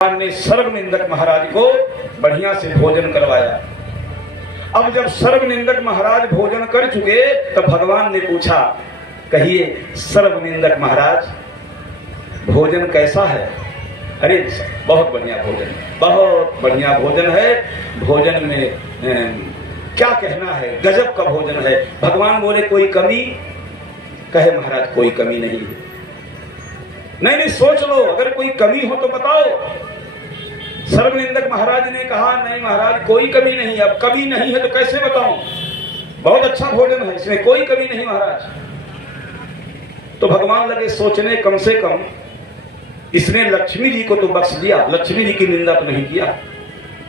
भगवान ने सर्वनिंदक महाराज को बढ़िया से भोजन करवाया। अब जब सर्वनिंदक महाराज भोजन कर चुके तो भगवान ने पूछा, कहिए सर्वनिंदक महाराज भोजन कैसा है? अरे बहुत बढ़िया भोजन, बहुत बढ़िया भोजन है। भोजन में क्या कहना है, गजब का भोजन है। भगवान बोले कोई कमी? कहे महाराज कोई कमी नहीं है। नहीं सोच लो, अगर कोई कमी हो तो बताओ। सर्वनिंदक महाराज ने कहा, नहीं महाराज कोई कमी नहीं। अब कमी नहीं है तो कैसे बताऊं? बहुत अच्छा भोजन है, इसमें कोई कमी नहीं महाराज। तो भगवान लगे सोचने, कम से कम इसने लक्ष्मी जी को तो बख्श दिया, लक्ष्मी जी की निंदा तो नहीं किया।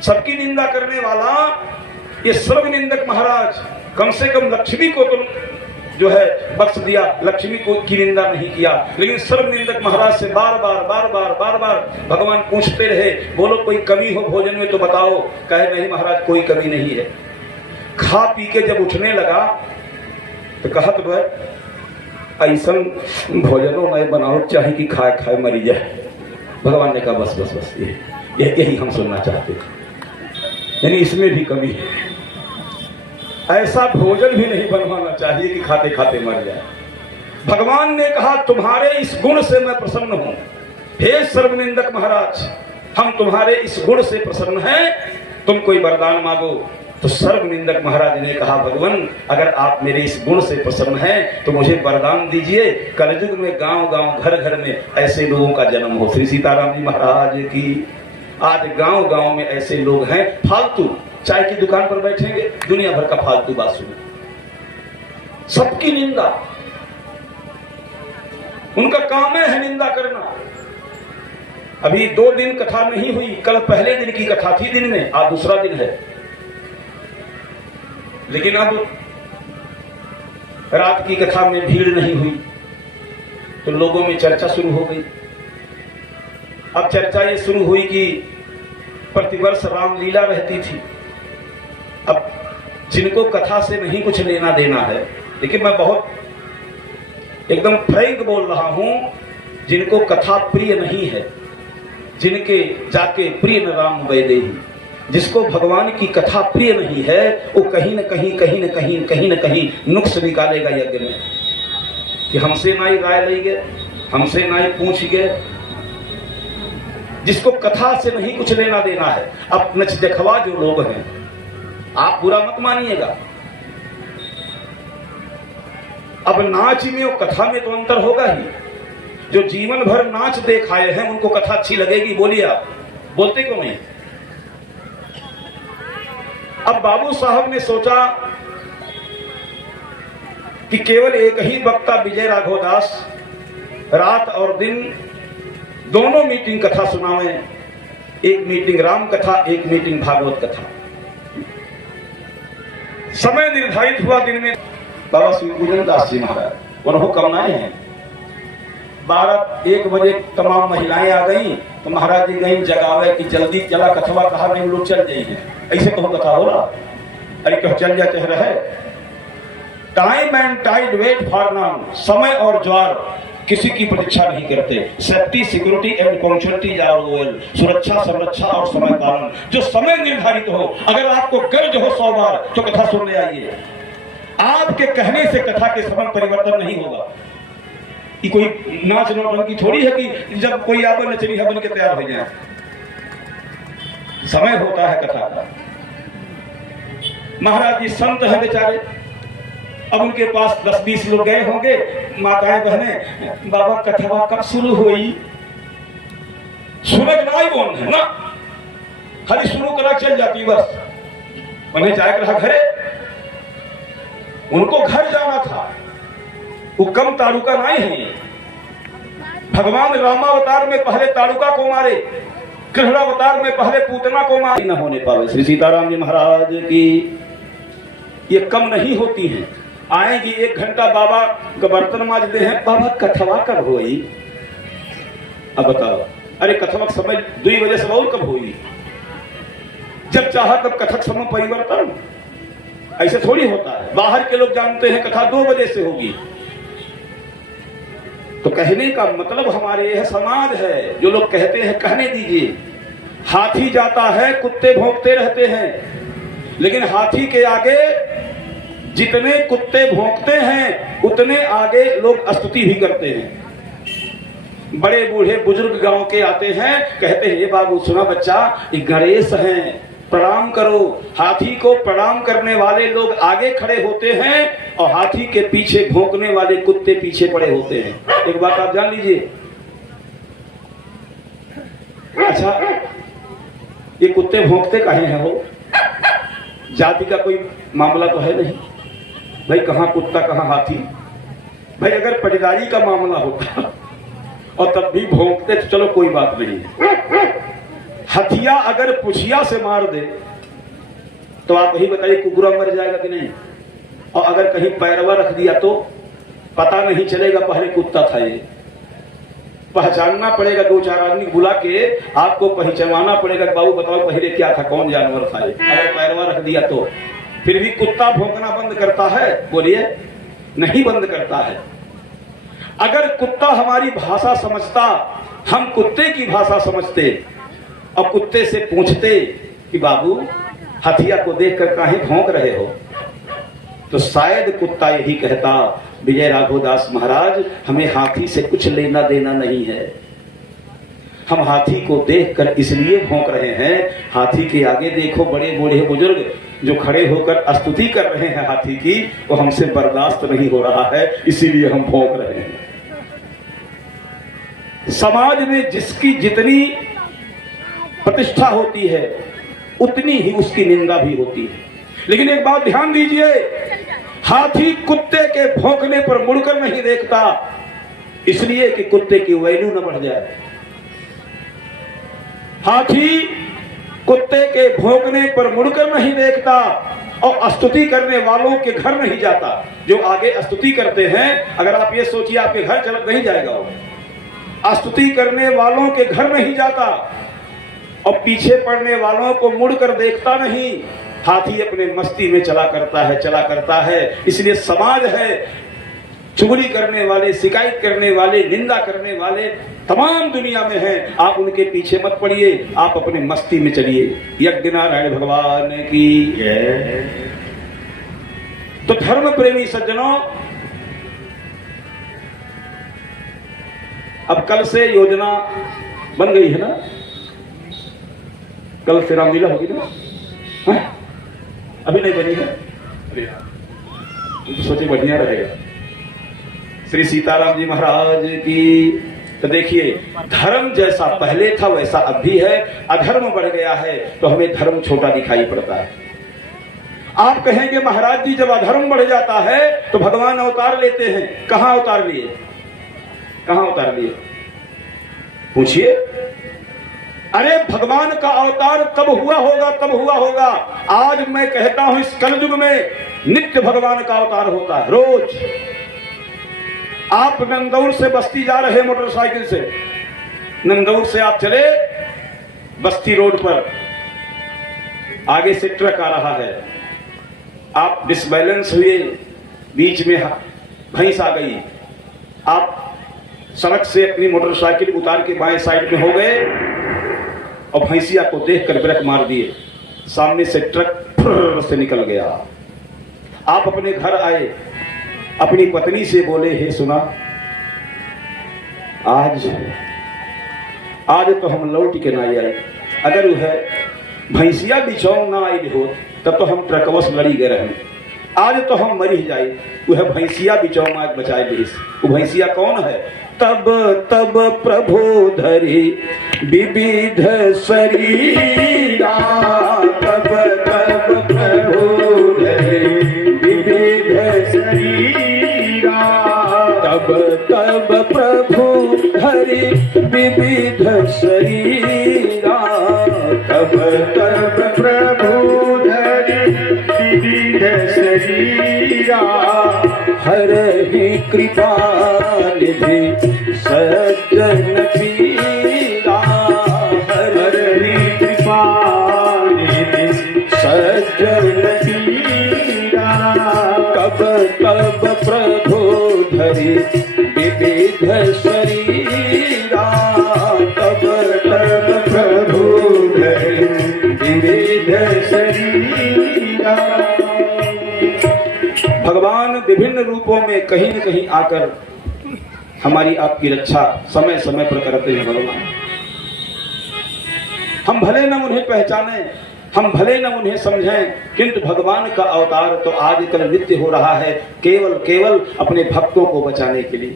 सबकी निंदा करने वाला ये सर्वनिंदक महाराज कम से कम लक्ष्मी को तो जो है बख्श दिया, लक्ष्मी को की निंदा नहीं किया। लेकिन सर्वनिंदक महाराज से बार बार भगवान पूछते रहे, बोलो कोई कमी हो भोजन में तो बताओ। कहे नहीं महाराज कोई कमी नहीं है। खा पी के जब उठने लगा तो कहा तो भाई ऐसा भोजनों नहीं बनाओ चाहे कि खाए खाए मरी जाए। भगवान ने कहा बस बस बस यही हम सुनना चाहते थे, यानी इसमें भी कमी है। ऐसा भोजन भी नहीं बनवाना चाहिए कि खाते खाते मर जाए। भगवान ने कहा तुम्हारे इस गुण से मैं प्रसन्न हूं, हे सर्वनिंदक महाराज हम तुम्हारे इस गुण से प्रसन्न हैं, तुम कोई वरदान मांगो। तो सर्वनिंदक महाराज ने कहा भगवान अगर आप मेरे इस गुण से प्रसन्न हैं तो मुझे वरदान दीजिए, कलयुग में गांव गांव घर घर में ऐसे लोगों का जन्म हो। श्री सीताराम जी महाराज की। आज गांव गांव में ऐसे लोग हैं फालतू, चाय की दुकान पर बैठेंगे दुनिया भर का फालतू बात सुने, सबकी निंदा, उनका काम है निंदा करना। अभी 2 दिन कथा नहीं हुई, कल पहले दिन की कथा थी दिन में, आज दूसरा दिन है। लेकिन अब रात की कथा में भीड़ नहीं हुई तो लोगों में चर्चा शुरू हो गई। अब चर्चा ये शुरू हुई कि प्रतिवर्ष रामलीला रहती थी। अब जिनको कथा से नहीं कुछ लेना देना है, लेकिन मैं बहुत एकदम फ्रैंक बोल रहा हूं, जिनको कथा प्रिय नहीं है, जिनके जाके प्रिय न राम वैदेही, जिसको भगवान की कथा प्रिय नहीं है, वो कहीं न कहीं नुक्स निकालेगा यज्ञ में कि हमसे ना ही राय ली गए, हमसे ना ही पूछ गए। जिसको कथा से नहीं कुछ लेना देना है, अब नच दिखवा जो लोग हैं, आप बुरा मत मानिएगा। अब नाच में और कथा में तो अंतर होगा ही। जो जीवन भर नाच देखाए हैं उनको कथा अच्छी लगेगी, बोलिए आप, बोलते क्यों नहीं? अब बाबू साहब ने सोचा कि केवल एक ही वक्ता विजय राघव दास रात और दिन दोनों मीटिंग कथा सुनावे, एक मीटिंग राम कथा, एक मीटिंग भागवत कथा। समय निर्धारित हुआ दिन में बाबा शिवपूजन दास जी महाराज उन्होंने कमनाएं हैं। 12-1 बजे तमाम महिलाएं आ गई तो महाराज जी गई जगावे कि जल्दी चला कथवा, कहा नहीं लोग चल जाइए, ऐसे कहो कथा हो रहा। अरे कहो चल जाते रहे। Time and tide wait for none, समय और ज्वार किसी की प्रतीक्षा नहीं करते। Safety security and punctuality are well, सुरक्षा संरक्षा और समय पालन। जो समय निर्धारित हो, अगर आपको गर्ज हो 100 बार तो कथा सुनने आइए। आपके कहने से कथा के समय परिवर्तन नहीं होगा। कि कोई नाच नौटंकी थोड़ी है कि जब कोई आप नचनी बन के तैयार हो जाए। समय होता है कथा का। महाराज जी संत है बेचारे, अब उनके पास 10-20 लोग गए होंगे, माताएं बहनें, बाबा कथा कब शुरू हुई? सूरज नाई बोल है ना, खाली शुरू करा चल जाती बस। उन्हें जाकर रहा घरे, उनको घर जाना था। वो कम तारुका नहीं है। भगवान रामावतार में पहले तारुका को मारे, कृष्णावतार में पहले पूतना को मारे, न होने पावे। श्री सीताराम जी महाराज की। ये कम नहीं होती हैं। आएगी 1 घंटा बाबा का बर्तन मांजते हैं, बाबा कथवा कब हुई? अब बताओ, अरे कथवक समय 2 बजे से और कब हुई? जब चाहा तब कथक समय परिवर्तन, ऐसे थोड़ी होता है। बाहर के लोग जानते हैं कथा 2 बजे से होगी। तो कहने का मतलब हमारे यह समाज है, जो लोग कहते हैं कहने दीजिए, हाथी जाता है, कुत्ते भौंकते रहते हैं, लेकिन हाथी के आगे जितने कुत्ते भौंकते हैं उतने आगे लोग स्तुति भी करते हैं। बड़े बूढ़े बुजुर्ग गांव के आते हैं, कहते हैं ये बाबू सुना बच्चा, ये गणेश हैं, प्रणाम करो। हाथी को प्रणाम करने वाले लोग आगे खड़े होते हैं और हाथी के पीछे भौंकने वाले कुत्ते पीछे पड़े होते हैं। एक बात आप जान लीजिए। अच्छा, ये कुत्ते भौंकते काहे हैं? हो जाति का कोई मामला तो है नहीं भाई, कहां कुत्ता कहां हाथी। भाई अगर पटदारी का मामला होता और तब भी भौंकते तो चलो कोई बात नहीं। हथिया अगर पुछिया से मार दे तो आप ही बताइए कुकुरा मर जाएगा कि नहीं? और अगर कहीं पैरवा रख दिया तो पता नहीं चलेगा पहले कुत्ता था ये। पहचानना पड़ेगा, दो चार आदमी बुला के आपको पहचानवाना पड़ेगा। बाबू बताओ पहले क्या था, कौन जानवर था ये? अगर पैरवा रख दिया तो फिर भी कुत्ता भौंकना बंद करता है? बोलिए, नहीं बंद करता है। अगर कुत्ता हमारी भाषा समझता, हम कुत्ते की भाषा समझते और कुत्ते से पूछते कि बाबू हथिया को देखकर काहे भौंक रहे हो, तो शायद कुत्ता यही कहता, विजय राघवदास महाराज हमें हाथी से कुछ लेना देना नहीं है, हम हाथी को देखकर इसलिए भौंक रहे हैं। हाथी के आगे देखो बड़े बूढ़े बुजुर्ग जो खड़े होकर स्तुति कर रहे हैं हाथी की, वो हमसे बर्दाश्त नहीं हो रहा है, इसीलिए हम भौंक रहे हैं। समाज में जिसकी जितनी प्रतिष्ठा होती है उतनी ही उसकी निंदा भी होती है। लेकिन एक बात ध्यान दीजिए, हाथी कुत्ते के भौंकने पर मुड़कर नहीं देखता, इसलिए कि कुत्ते की वैल्यू न बढ़ जाए। हाथी कुत्ते के भौंकने पर मुड़कर नहीं देखता और स्तुति करने वालों के घर नहीं जाता। जो आगे स्तुति करते हैं, अगर आप ये सोचिए आपके घर चल नहीं जाएगा वो। स्तुति करने वालों के घर नहीं जाता और पीछे पड़ने वालों को मुड़कर देखता नहीं। हाथी अपने मस्ती में चला करता है। इसलिए समाज है, चुगली करने वाले, शिकायत करने वाले, निंदा करने वाले तमाम दुनिया में हैं। आप उनके पीछे मत पड़िए, आप अपने मस्ती में चलिए। यज्ञ नारायण भगवान की जय। तो धर्म प्रेमी सज्जनों, अब कल से योजना बन गई है ना, कल से रामलीला होगी ना? हाँ? अभी नहीं बनी है, तो सोचे बढ़िया रहेगा। श्री सीताराम जी महाराज की। तो देखिए, धर्म जैसा पहले था वैसा अब भी है। अधर्म बढ़ गया है तो हमें धर्म छोटा दिखाई पड़ता है। आप कहेंगे महाराज जी जब अधर्म बढ़ जाता है तो भगवान अवतार लेते हैं। कहां अवतार लिए? कहां अवतार लिए? पूछिए। अरे भगवान का अवतार कब हुआ होगा? तब हुआ होगा। आज मैं कहता हूं इस कलयुग में नित्य भगवान का अवतार होता है, रोज। आप नंदौर से बस्ती जा रहे मोटरसाइकिल से, नंदौर से आप चले बस्ती रोड पर, आगे से ट्रक आ रहा है, आप डिसबैलेंस हुए, बीच में भैंस आ गई, आप सड़क से अपनी मोटरसाइकिल उतार के बाएं साइड में हो गए और भैंसिया को देखकर ब्रेक मार दिए, सामने से ट्रक फुर्र से निकल गया। आप अपने घर आए, अपनी पत्नी से बोले, हे सुना, आज तो हम लौट के ना आए, अगर वह भैंसिया बिछाओ ना आई हो तब तो हम ट्रकवश लड़ी गए रहे, आज तो हम मरी जाए, वह भैंसिया बिछाओ ना बचाए देश। वो भैंसिया कौन है? तब तब प्रभु धरी विविध शरीरा, तब तब प्रभु धरी विविध शरीरा, तब तब प्रभु धरी विविध शरीरा, तब तब प्रभु धरी विविध शरीरा, हरहि कृपा निधि सज्जन पीरा, हरहि कृपा निधि सज्जन पीरा, कब कब प्रभु धरि विविध शरीरा, कब कब प्रभु विभिन्न रूपों में कहीं न कहीं आकर हमारी आपकी रक्षा समय समय पर करते हैं भगवान। हम भले न उन्हें पहचाने, हम भले न उन्हें समझें, किंतु भगवान का अवतार तो आजकल नित्य हो रहा है, केवल अपने भक्तों को बचाने के लिए।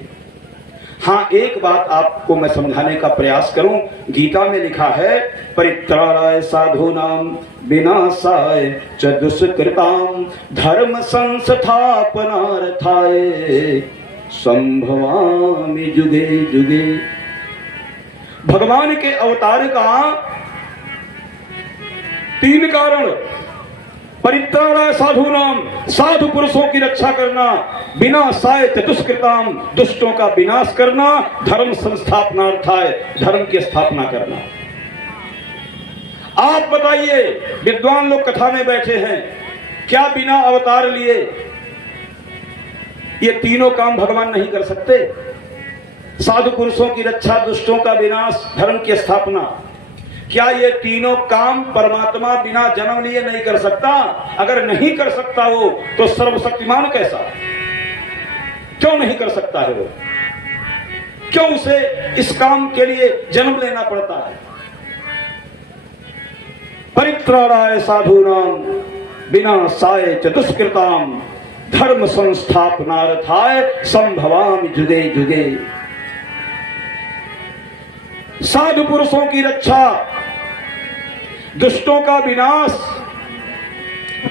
हाँ, एक बात आपको मैं समझाने का प्रयास करूं। गीता में लिखा है, परित्राणाय साधूनां विनाशाय च दुष्कृतां धर्म संस्थापनार्थाय संभवामि जुगे जुगे। भगवान के अवतार का 3 कारण, परित्राणाय साधूनां, साधु पुरुषों की रक्षा करना, विनाशाय च दुष्कृतां, दुष्टों का विनाश करना, धर्म संस्थापनार्थाय, धर्म की स्थापना करना। आप बताइए, विद्वान लोग कथा में बैठे हैं, क्या बिना अवतार लिए ये तीनों काम भगवान नहीं कर सकते? साधु पुरुषों की रक्षा, दुष्टों का विनाश, धर्म की स्थापना, क्या ये तीनों काम परमात्मा बिना जन्म लिए नहीं कर सकता? अगर नहीं कर सकता वो, तो सर्वशक्तिमान कैसा? क्यों नहीं कर सकता है वो? क्यों उसे इस काम के लिए जन्म लेना पड़ता है? परित्राणाय साधूनां विनाशाय च दुष्कृतां धर्म संस्थापनार्थाय संभवामि जुगे जुगे। साधु पुरुषों की रक्षा, दुष्टों का विनाश,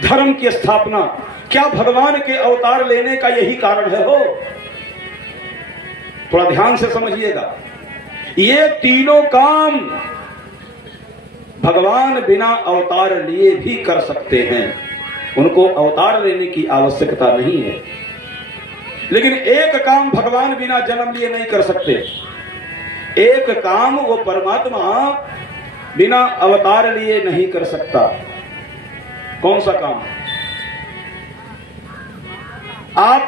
धर्म की स्थापना, क्या भगवान के अवतार लेने का यही कारण है? हो, थोड़ा ध्यान से समझिएगा। ये तीनों काम भगवान बिना अवतार लिए भी कर सकते हैं, उनको अवतार लेने की आवश्यकता नहीं है। लेकिन एक काम भगवान बिना जन्म लिए नहीं कर सकते, एक काम वो परमात्मा बिना अवतार लिए नहीं कर सकता। कौन सा काम? आप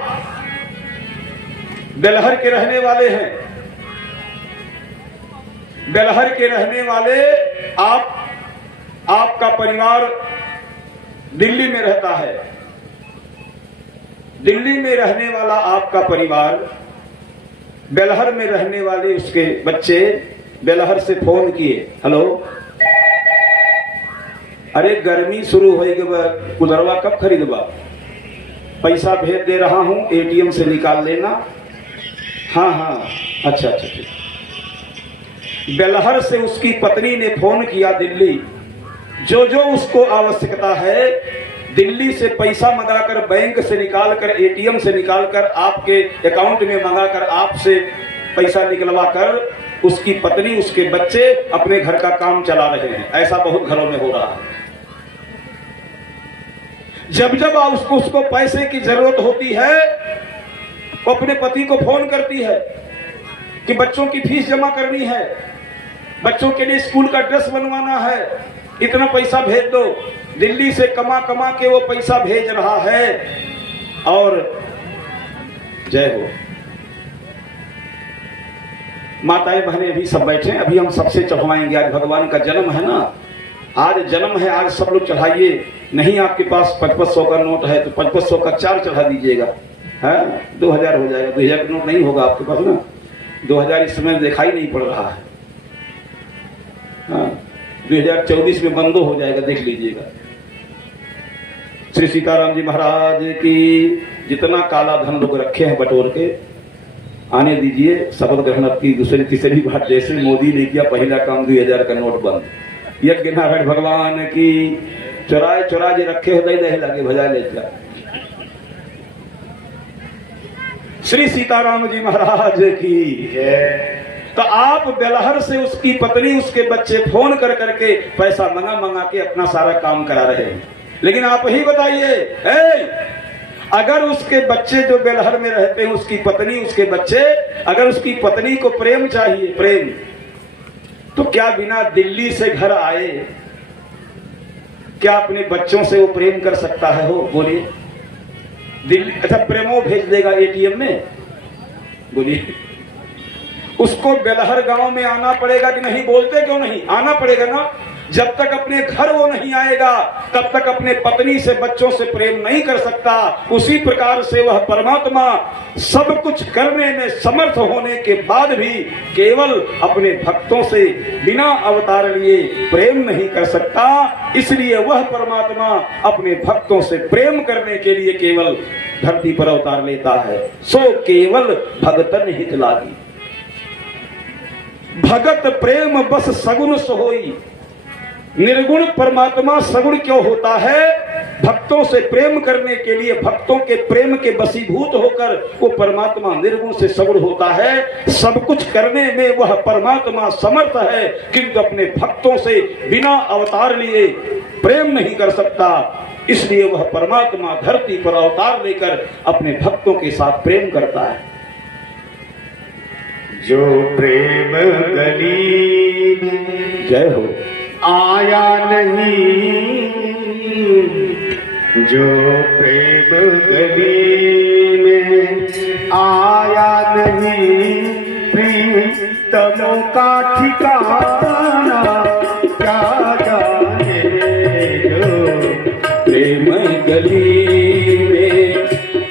बेलहर के रहने वाले हैं, बेलहर के रहने वाले आपका परिवार दिल्ली में रहता है। दिल्ली में रहने वाला आपका परिवार, बेलहर में रहने वाले उसके बच्चे बेलहर से फोन किए, हेलो, अरे गर्मी शुरू हो गई, कुलरवा कब खरीदबा? पैसा भेज दे रहा हूं, एटीएम से निकाल लेना। हाँ, अच्छा ठीक। बेलहर से उसकी पत्नी ने फोन किया दिल्ली, जो उसको आवश्यकता है दिल्ली से पैसा मंगाकर, बैंक से निकालकर, एटीएम से निकालकर, आपके अकाउंट में मंगाकर, आपसे पैसा निकलवा कर उसकी पत्नी, उसके बच्चे अपने घर का काम चला रहे हैं। ऐसा बहुत घरों में हो रहा है। जब उसको पैसे की जरूरत होती है, वो अपने पति को फोन करती है कि बच्चों की फीस जमा करनी है, बच्चों के लिए स्कूल का ड्रेस बनवाना है, इतना पैसा भेज दो। दिल्ली से कमा के वो पैसा भेज रहा है। और जय हो, माताएं बहनें अभी सब बैठे, अभी हम सबसे चढ़वाएंगे। आज भगवान का जन्म है ना, आज जन्म है, आज सब लोग चढ़ाइए। नहीं आपके पास 500 का नोट है तो 500 का 4 चढ़ा दीजिएगा, है 2000 हो जाएगा। 2000 का नोट नहीं होगा आपके पास ना, 2000 इस समय दिखाई नहीं पड़ रहा है। हाँ, 2024 में बंदो हो जाएगा, देख लीजिएगा। श्री सीताराम जी महाराज की। जितना काला धन लोग रखे हैं बटोर के आने दीजिए। शपथ ग्रहण की दूसरी तीसरी बार, जैसे मोदी ने किया पहला काम 2000 का नोट बंद। यज्ञ नारायण भगवान की। चोरा जे रखे हो दे लगे भजा ले जा। श्री सीताराम जी महाराज की। तो आप बेलहर से उसकी पत्नी, उसके बच्चे फोन कर करके पैसा मंगा के अपना सारा काम करा रहे हैं। लेकिन आप ही बताइए, अगर उसके बच्चे जो बेलहर में रहते हैं, उसकी पत्नी, उसके बच्चे, अगर उसकी पत्नी को प्रेम चाहिए, प्रेम, तो क्या बिना दिल्ली से घर आए क्या अपने बच्चों से वो प्रेम कर सकता है? हो बोलिए। दिल्ली अच्छा प्रेमो भेज देगा एटीएम में? बोलिए। उसको बेलहर गांव में आना पड़ेगा कि नहीं? बोलते क्यों नहीं? आना पड़ेगा ना। जब तक अपने घर वो नहीं आएगा तब तक अपने पत्नी से, बच्चों से प्रेम नहीं कर सकता। उसी प्रकार से वह परमात्मा सब कुछ करने में समर्थ होने के बाद भी केवल अपने भक्तों से बिना अवतार लिए प्रेम नहीं कर सकता। इसलिए वह परमात्मा अपने भक्तों से प्रेम करने के लिए केवल धरती पर अवतार लेता है। सो केवल भगतन हित लागी, भगत प्रेम बस सगुन सोई। निर्गुण परमात्मा सगुण क्यों होता है? भक्तों से प्रेम करने के लिए, भक्तों के प्रेम के वशीभूत होकर वो परमात्मा निर्गुण से सगुण होता है। सब कुछ करने में वह परमात्मा समर्थ है, किंतु अपने भक्तों से बिना अवतार लिए प्रेम नहीं कर सकता। इसलिए वह परमात्मा धरती पर अवतार लेकर अपने भक्तों के साथ प्रेम करता है। जो प्रेम गली में जय हो आया नहीं, जो प्रेम गली में आया नहीं, प्रीतमों का ठिकाना क्या जाने। जो प्रेम गली में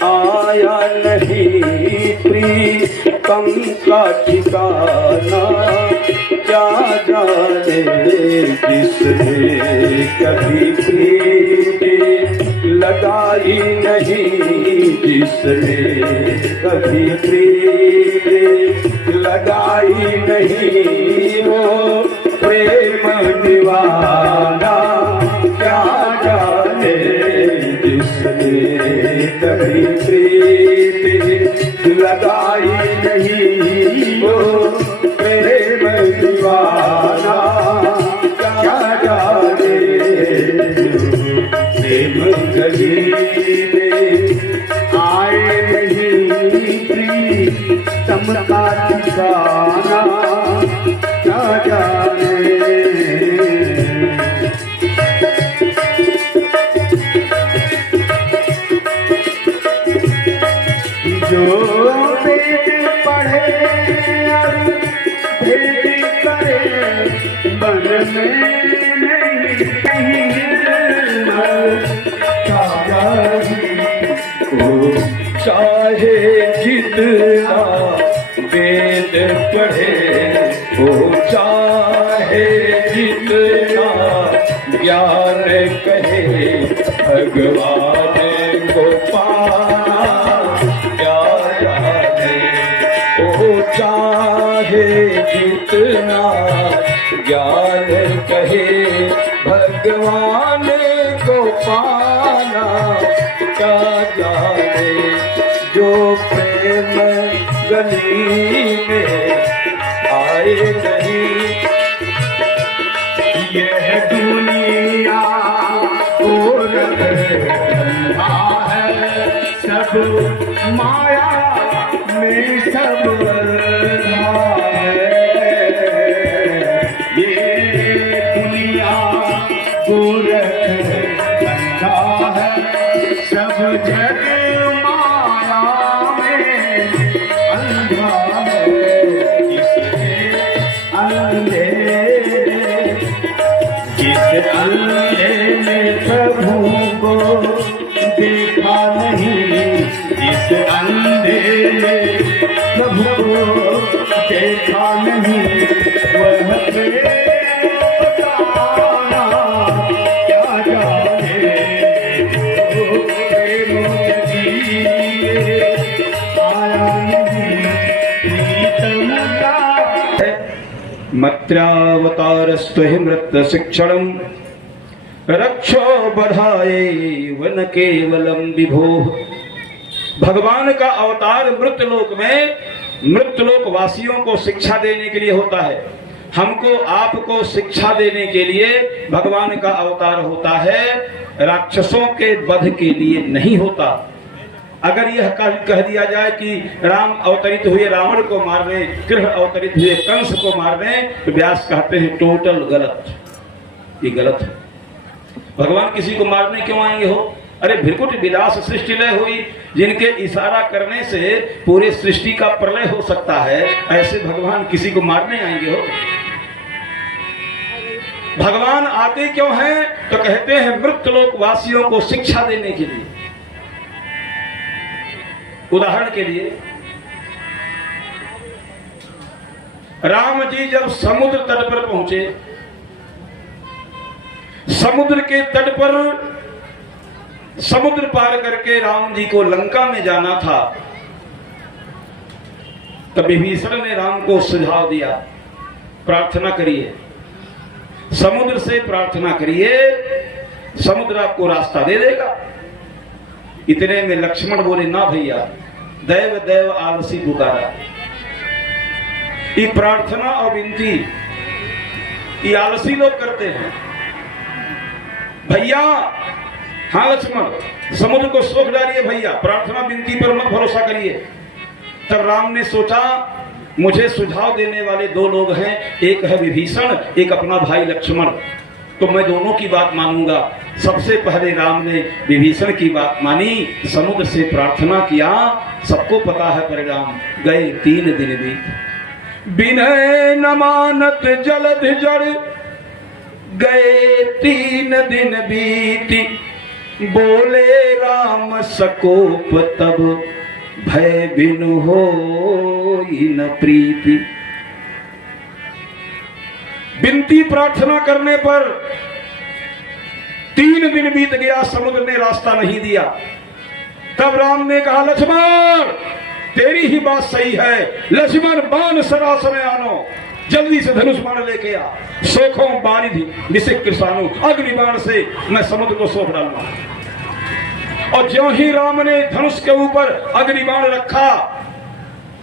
आया नहीं, प्रीतम का ठिकाना क्या जाने। जिसने कभी प्रीत लगाई नहीं, जिसने कभी प्रीत लगाई नहीं, वो प्रेम दीवाना क्या जाने। जिसने कभी प्रीत लगाई नहीं, वो प्रेम दीवाना क्या जाने। प्रेम गली में आए नहीं, प्रीतम का ठिकाना क्या जाने। जो वेद पढ़े और भेद करे, मन में नहीं कहीं ओ चाहे जितना वेद पढ़े, ओ चाहे जितना ज्ञान कहे, भगवान को पाना क्या जाने। ओ चाहे जितना ज्ञान कहे, भगवान को पाना क्या जाने। जो प्रेम गली में आए नहीं, यह दुनिया और अंधा है, सब माया में सब अंधा है। ये दुनिया गोरख अंधा है, सब जग माया में अंधा है। इसके अंधे, जिस अंधे ने प्रभु को देखा नहीं, जिस अंधे ने प्रभु को देखा नहीं, वह बताना क्या जाने। आया नहीं प्रीतम का। मत्र्यावतारस्त्वहि मृत शिक्षणम रक्षो बधाए वन केवलम विभो। भगवान का अवतार मृतलोक में मृतलोक वासियों को शिक्षा देने के लिए होता है। हमको आपको शिक्षा देने के लिए भगवान का अवतार होता है, राक्षसों के वध के लिए नहीं होता। अगर यह कह दिया जाए कि राम अवतरित हुए रावण को मारने, कृष्ण अवतरित हुए कंस को मारने, तो व्यास कहते हैं टोटल गलत, ये गलत है। भगवान किसी को मारने क्यों आएंगे हो? अरे भिरकुट विलास सृष्टि लय हुई, जिनके इशारा करने से पूरे सृष्टि का प्रलय हो सकता है, ऐसे भगवान किसी को मारने आएंगे हो? भगवान आते क्यों हैं? तो कहते हैं मृत्यलोक वासियों को शिक्षा देने के लिए। उदाहरण के लिए, राम जी जब समुद्र तट पर पहुंचे, समुद्र के तट पर समुद्र पार करके राम जी को लंका में जाना था, तब विभीषण ने राम को सुझाव दिया, प्रार्थना करिए, समुद्र से प्रार्थना करिए, समुद्र आपको रास्ता दे देगा। इतने में लक्ष्मण बोले, ना भैया, दैव दैव आलसी पुकारा। ये प्रार्थना और विनती ये आलसी लोग करते हैं भैया। हाँ लक्ष्मण, समुद्र को सोख डालिए भैया, प्रार्थना विनती पर मत भरोसा करिए। तब राम ने सोचा, मुझे सुझाव देने वाले दो लोग हैं, एक है विभीषण, एक अपना भाई लक्ष्मण, तो मैं दोनों की बात मानूंगा। सबसे पहले राम ने विभीषण की बात मानी, समुद्र से प्रार्थना किया। सबको पता है परिणाम, गए 3 दिन बीत, बिनय न मानत जलध जड़, गए 3 दिन बीती, बोले राम सकोप तब, भय बिनु होई न प्रीति। विनती प्रार्थना करने पर 3 दिन बीत गया, समुद्र ने रास्ता नहीं दिया। तब राम ने कहा, लक्ष्मण तेरी ही बात सही है, लक्ष्मण बाण सरासर आनो, जल्दी से धनुष बाण लेके आ, सोखों बारिधि निशिक कृषाणु, अग्नि बाण से मैं समुद्र को सोख डालूंगा। और ज्यों ही राम ने धनुष के ऊपर अग्नि बाण रखा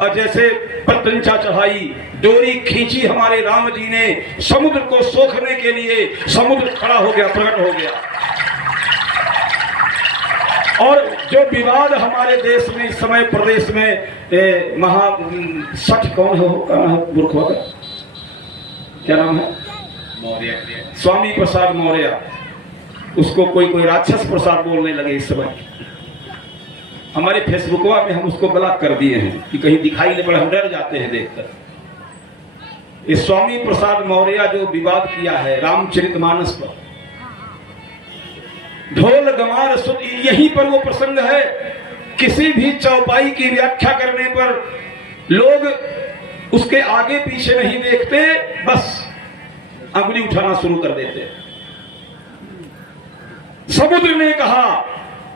और जैसे पतंचा चढ़ाई, डोरी खींची हमारे राम जी ने समुद्र को सोखने के लिए, समुद्र खड़ा हो गया, प्रकट हो गया। और जो विवाद हमारे देश में इस समय प्रदेश में महा सठ कौन हो मूर्खों का क्या नाम है, मौर्य, स्वामी प्रसाद मौर्य, उसको कोई राक्षस प्रसाद बोलने लगे इस समय। हमारे फेसबुकवा में हम उसको ब्लॉक कर दिए हैं कि कहीं दिखाई नहीं पड़े, हम डर जाते हैं देखकर। इस स्वामी प्रसाद मौर्य जो विवाद किया है रामचरितमानस पर, ढोल गमार सुन, यहीं पर वो प्रसंग है। किसी भी चौपाई की व्याख्या करने पर लोग उसके आगे पीछे नहीं देखते, बस अंगुली उठाना शुरू कर देते। समुद्र ने कहा,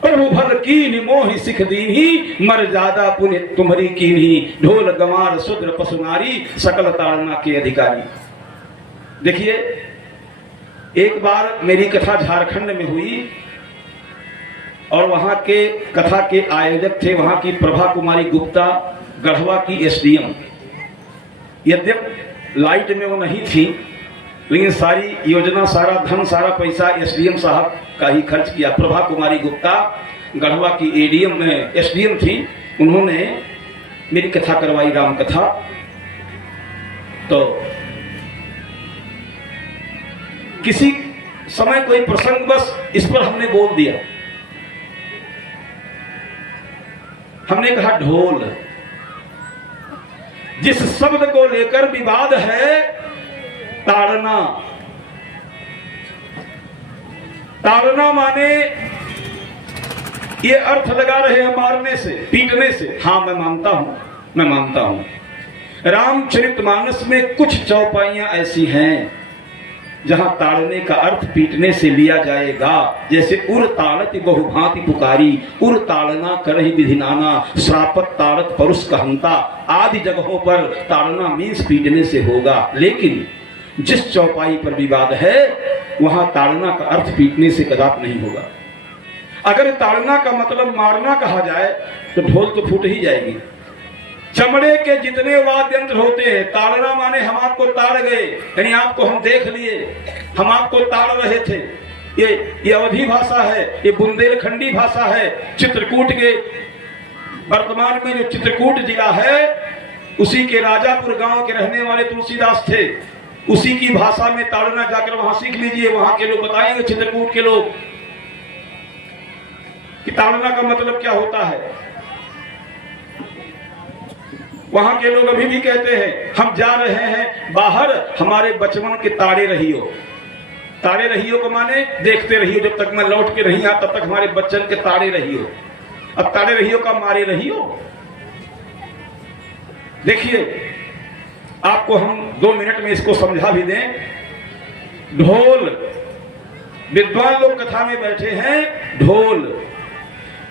प्रभु भर कीन मोहि सिख दीन्ही, मर ज्यादा पुण्य तुम्हारी कीन्ही, ढोल गमार शूद्र पशु नारी, सकल ताड़ना के अधिकारी। देखिए, एक बार मेरी कथा झारखंड में हुई और वहां के कथा के आयोजक थे वहां की प्रभा कुमारी गुप्ता, गढ़वा की एसडीएम। यद्यप लाइट में वो नहीं थी, लेकिन सारी योजना, सारा धन, सारा पैसा एसडीएम साहब का ही खर्च किया। प्रभा कुमारी गुप्ता गढ़वा की एडीएम में एसडीएम थी, उन्होंने मेरी कथा करवाई, राम कथा। तो किसी समय कोई प्रसंग बस इस पर हमने बोल दिया, हमने कहा ढोल। जिस शब्द को लेकर विवाद है, ताड़ना। ताड़ना माने ये अर्थ लगा रहे हैं मारने से, पीटने से। हाँ मैं मानता हूं। रामचरितमानस में कुछ चौपाइयां ऐसी हैं जहां ताड़ने का अर्थ पीटने से लिया जाएगा। जैसे उर ताड़त बहुभांति पुकारी, उर ताड़ना करहि विधि नाना, श्रापत ताड़त परुष कहंता, आदि जगहों पर ताड़ना मीन्स पीटने से होगा। लेकिन जिस चौपाई पर विवाद है वहां ताड़ना का अर्थ पीटने से कदापि नहीं होगा। अगर ताड़ना का मतलब मारना कहा जाए तो ढोल तो फूट ही जाएगी। चमड़े के जितने वाद्य यंत्र होते हैं, ताड़ना माने हम आपको ताड़ गए, यानी आपको हम देख लिए, हम आपको ताड़ रहे थे। ये अवधी भाषा है, ये बुंदेलखंडी भाषा है। चित्रकूट के वर्तमान में जो चित्रकूट जिला है, उसी के राजापुर गांव के रहने वाले तुलसीदास थे, उसी की भाषा में ताड़ना जाकर वहां सीख लीजिए। वहां के लोग बताएंगे, चित्रकूट के लोग, कि ताड़ना का मतलब क्या होता है। वहां के लोग अभी भी कहते हैं, हम जा रहे हैं बाहर, हमारे बचपन के ताड़े रहियो। ताड़े रहियो को माने देखते रहियो, जब तक मैं लौट के नहीं आता तब तक हमारे बच्चन के ताड़े रहियो। अब ताड़े रहियो का मारे रहियो। देखिए, आपको हम 2 मिनट में इसको समझा भी दें। ढोल, विद्वान लोग कथा में बैठे हैं, ढोल,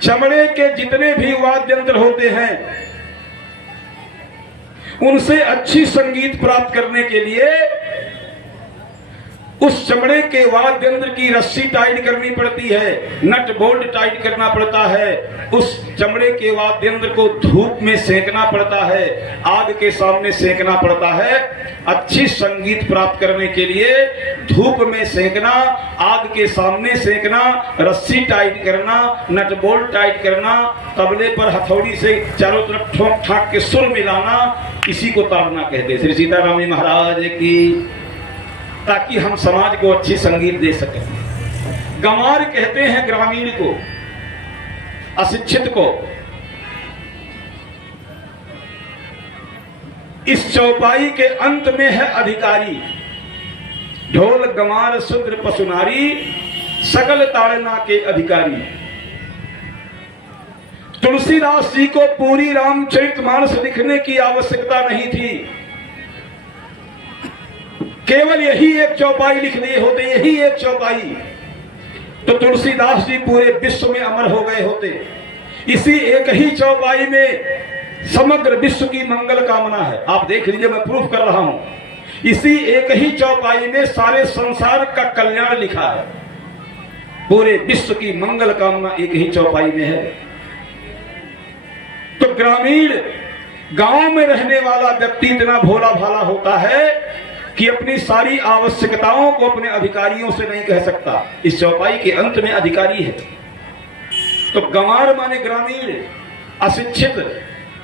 चमड़े के जितने भी वाद्य यंत्र होते हैं उनसे अच्छी संगीत प्राप्त करने के लिए उस चमड़े के वाद्य यंत्र की रस्सी टाइट करनी पड़ती है, नट बोल्ट टाइट करना पड़ता है, उस चमड़े के वाद्य यंत्र को धूप में सेकना पड़ता है, आग के सामने सेकना पड़ता है। अच्छी संगीत प्राप्त करने के लिए धूप में सेकना, आग के सामने सेकना, रस्सी टाइट करना, नट बोल्ट टाइट करना, तबले पर हथौड़ी से चारों तरफ ठोक ठाक के सुर मिलाना, इसी को ताड़ना कहते। श्री सीताराम जी महाराज की, ताकि हम समाज को अच्छी संगीत दे सकें। गंवार कहते हैं ग्रामीण को, अशिक्षित को। इस चौपाई के अंत में है अधिकारी। ढोल गंवार शूद्र पशुनारी सकल ताड़ना के अधिकारी। तुलसीदास जी को पूरी रामचरितमानस लिखने की आवश्यकता नहीं थी, केवल यही एक चौपाई लिख दिए होते, यही एक चौपाई, तो तुलसीदास जी पूरे विश्व में अमर हो गए होते। इसी एक ही चौपाई में समग्र विश्व की मंगल कामना है। आप देख लीजिए, मैं प्रूफ कर रहा हूं। इसी एक ही चौपाई में सारे संसार का कल्याण लिखा है। पूरे विश्व की मंगल कामना एक ही चौपाई में है। तो ग्रामीण गांव में रहने वाला व्यक्ति इतना भोला भाला होता है कि अपनी सारी आवश्यकताओं को अपने अधिकारियों से नहीं कह सकता। इस चौपाई के अंत में अधिकारी है। तो गंवार माने ग्रामीण, अशिक्षित,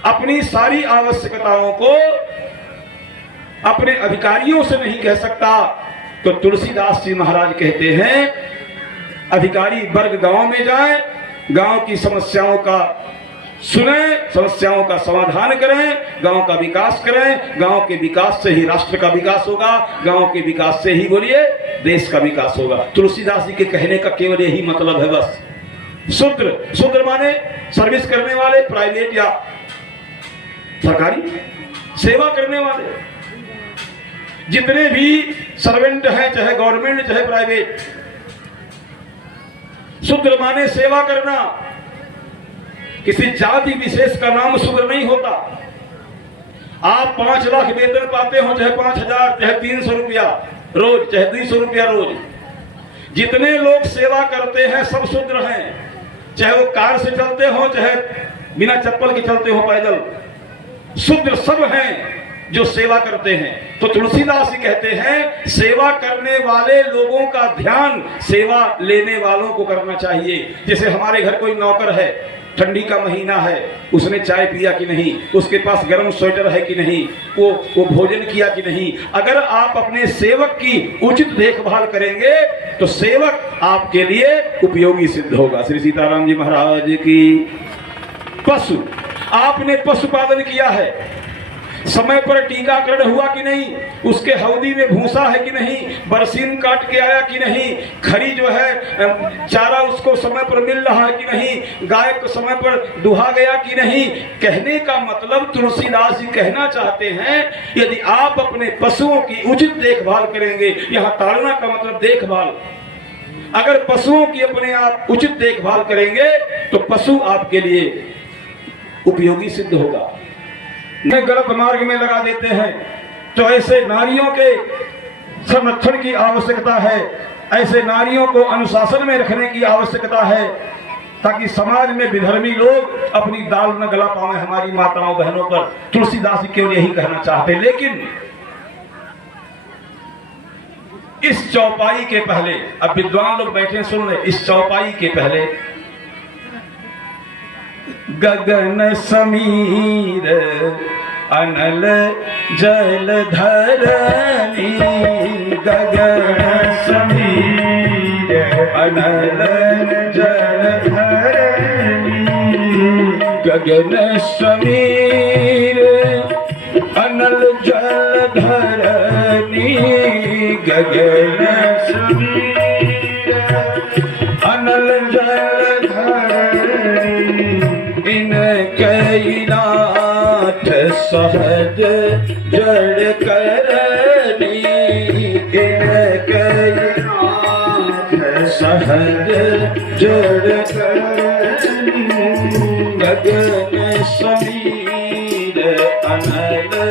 अपनी सारी आवश्यकताओं को अपने अधिकारियों से नहीं कह सकता। तो तुलसीदास जी महाराज कहते हैं, अधिकारी वर्ग गांव में जाए, गांव की समस्याओं का सुने, समस्याओं का समाधान करें, गांव का विकास करें। गांव के विकास से ही राष्ट्र का विकास होगा, गांव के विकास से ही बोलिए देश का विकास होगा। तुलसीदास जी के कहने का केवल यही मतलब है बस। शूद्र, शूद्र माने सर्विस करने वाले, प्राइवेट या सरकारी, सेवा करने वाले, जितने भी सर्वेंट हैं, चाहे गवर्नमेंट चाहे प्राइवेट। शूद्र माने सेवा करना। किसी जाति विशेष का नाम शूद्र नहीं होता। आप 5 लाख वेतन पाते हो, चाहे 5,000, चाहे 300 रुपया रोज, चाहे 200 रुपया रोज, जितने लोग सेवा करते हैं सब शूद्र हैं। चाहे वो कार से चलते हो, चाहे बिना चप्पल के चलते हो पैदल, शूद्र सब हैं जो सेवा करते हैं। तो तुलसीदास जी कहते हैं, सेवा करने वाले लोगों का ध्यान सेवा लेने वालों को करना चाहिए। जैसे हमारे घर कोई नौकर है, ठंडी का महीना है, उसने चाय पिया कि नहीं, उसके पास गर्म स्वेटर है कि नहीं, वो भोजन किया कि नहीं। अगर आप अपने सेवक की उचित देखभाल करेंगे तो सेवक आपके लिए उपयोगी सिद्ध होगा। श्री सीताराम जी महाराज की। पशु, आपने पशुपालन किया है, समय पर टीकाकरण हुआ कि नहीं, उसके हौदी में भूसा है कि नहीं, बरसीन काट के आया कि नहीं, खरी जो है चारा उसको समय पर मिल रहा है कि नहीं, गाय को समय पर दुहा गया कि नहीं। कहने का मतलब तुलसीदास जी कहना चाहते हैं, यदि आप अपने पशुओं की उचित देखभाल करेंगे, यहाँ ताड़ना का मतलब देखभाल, अगर पशुओं की अपने आप उचित देखभाल करेंगे तो पशु आपके लिए उपयोगी सिद्ध होगा। गलत मार्ग में लगा देते हैं, तो ऐसे नारियों के संरक्षण की आवश्यकता है, ऐसे नारियों को अनुशासन में रखने की आवश्यकता है, ताकि समाज में विधर्मी लोग अपनी दाल न गला पाए हमारी माताओं बहनों पर। तुलसीदास जी केवल यही कहना चाहते। लेकिन इस चौपाई के पहले, अब विद्वान लोग बैठे सुन रहे, इस चौपाई के पहले गगन समीर अनल जल धरनी, गगन समीर अनल जल धरनी, गगन समीर अनल जल धरनी, गगन समीर अनल जल धरणी इन कैलाठ सहज जड़ करनी इन कैलाठ सहज जड़ करनी गगन समीर अनल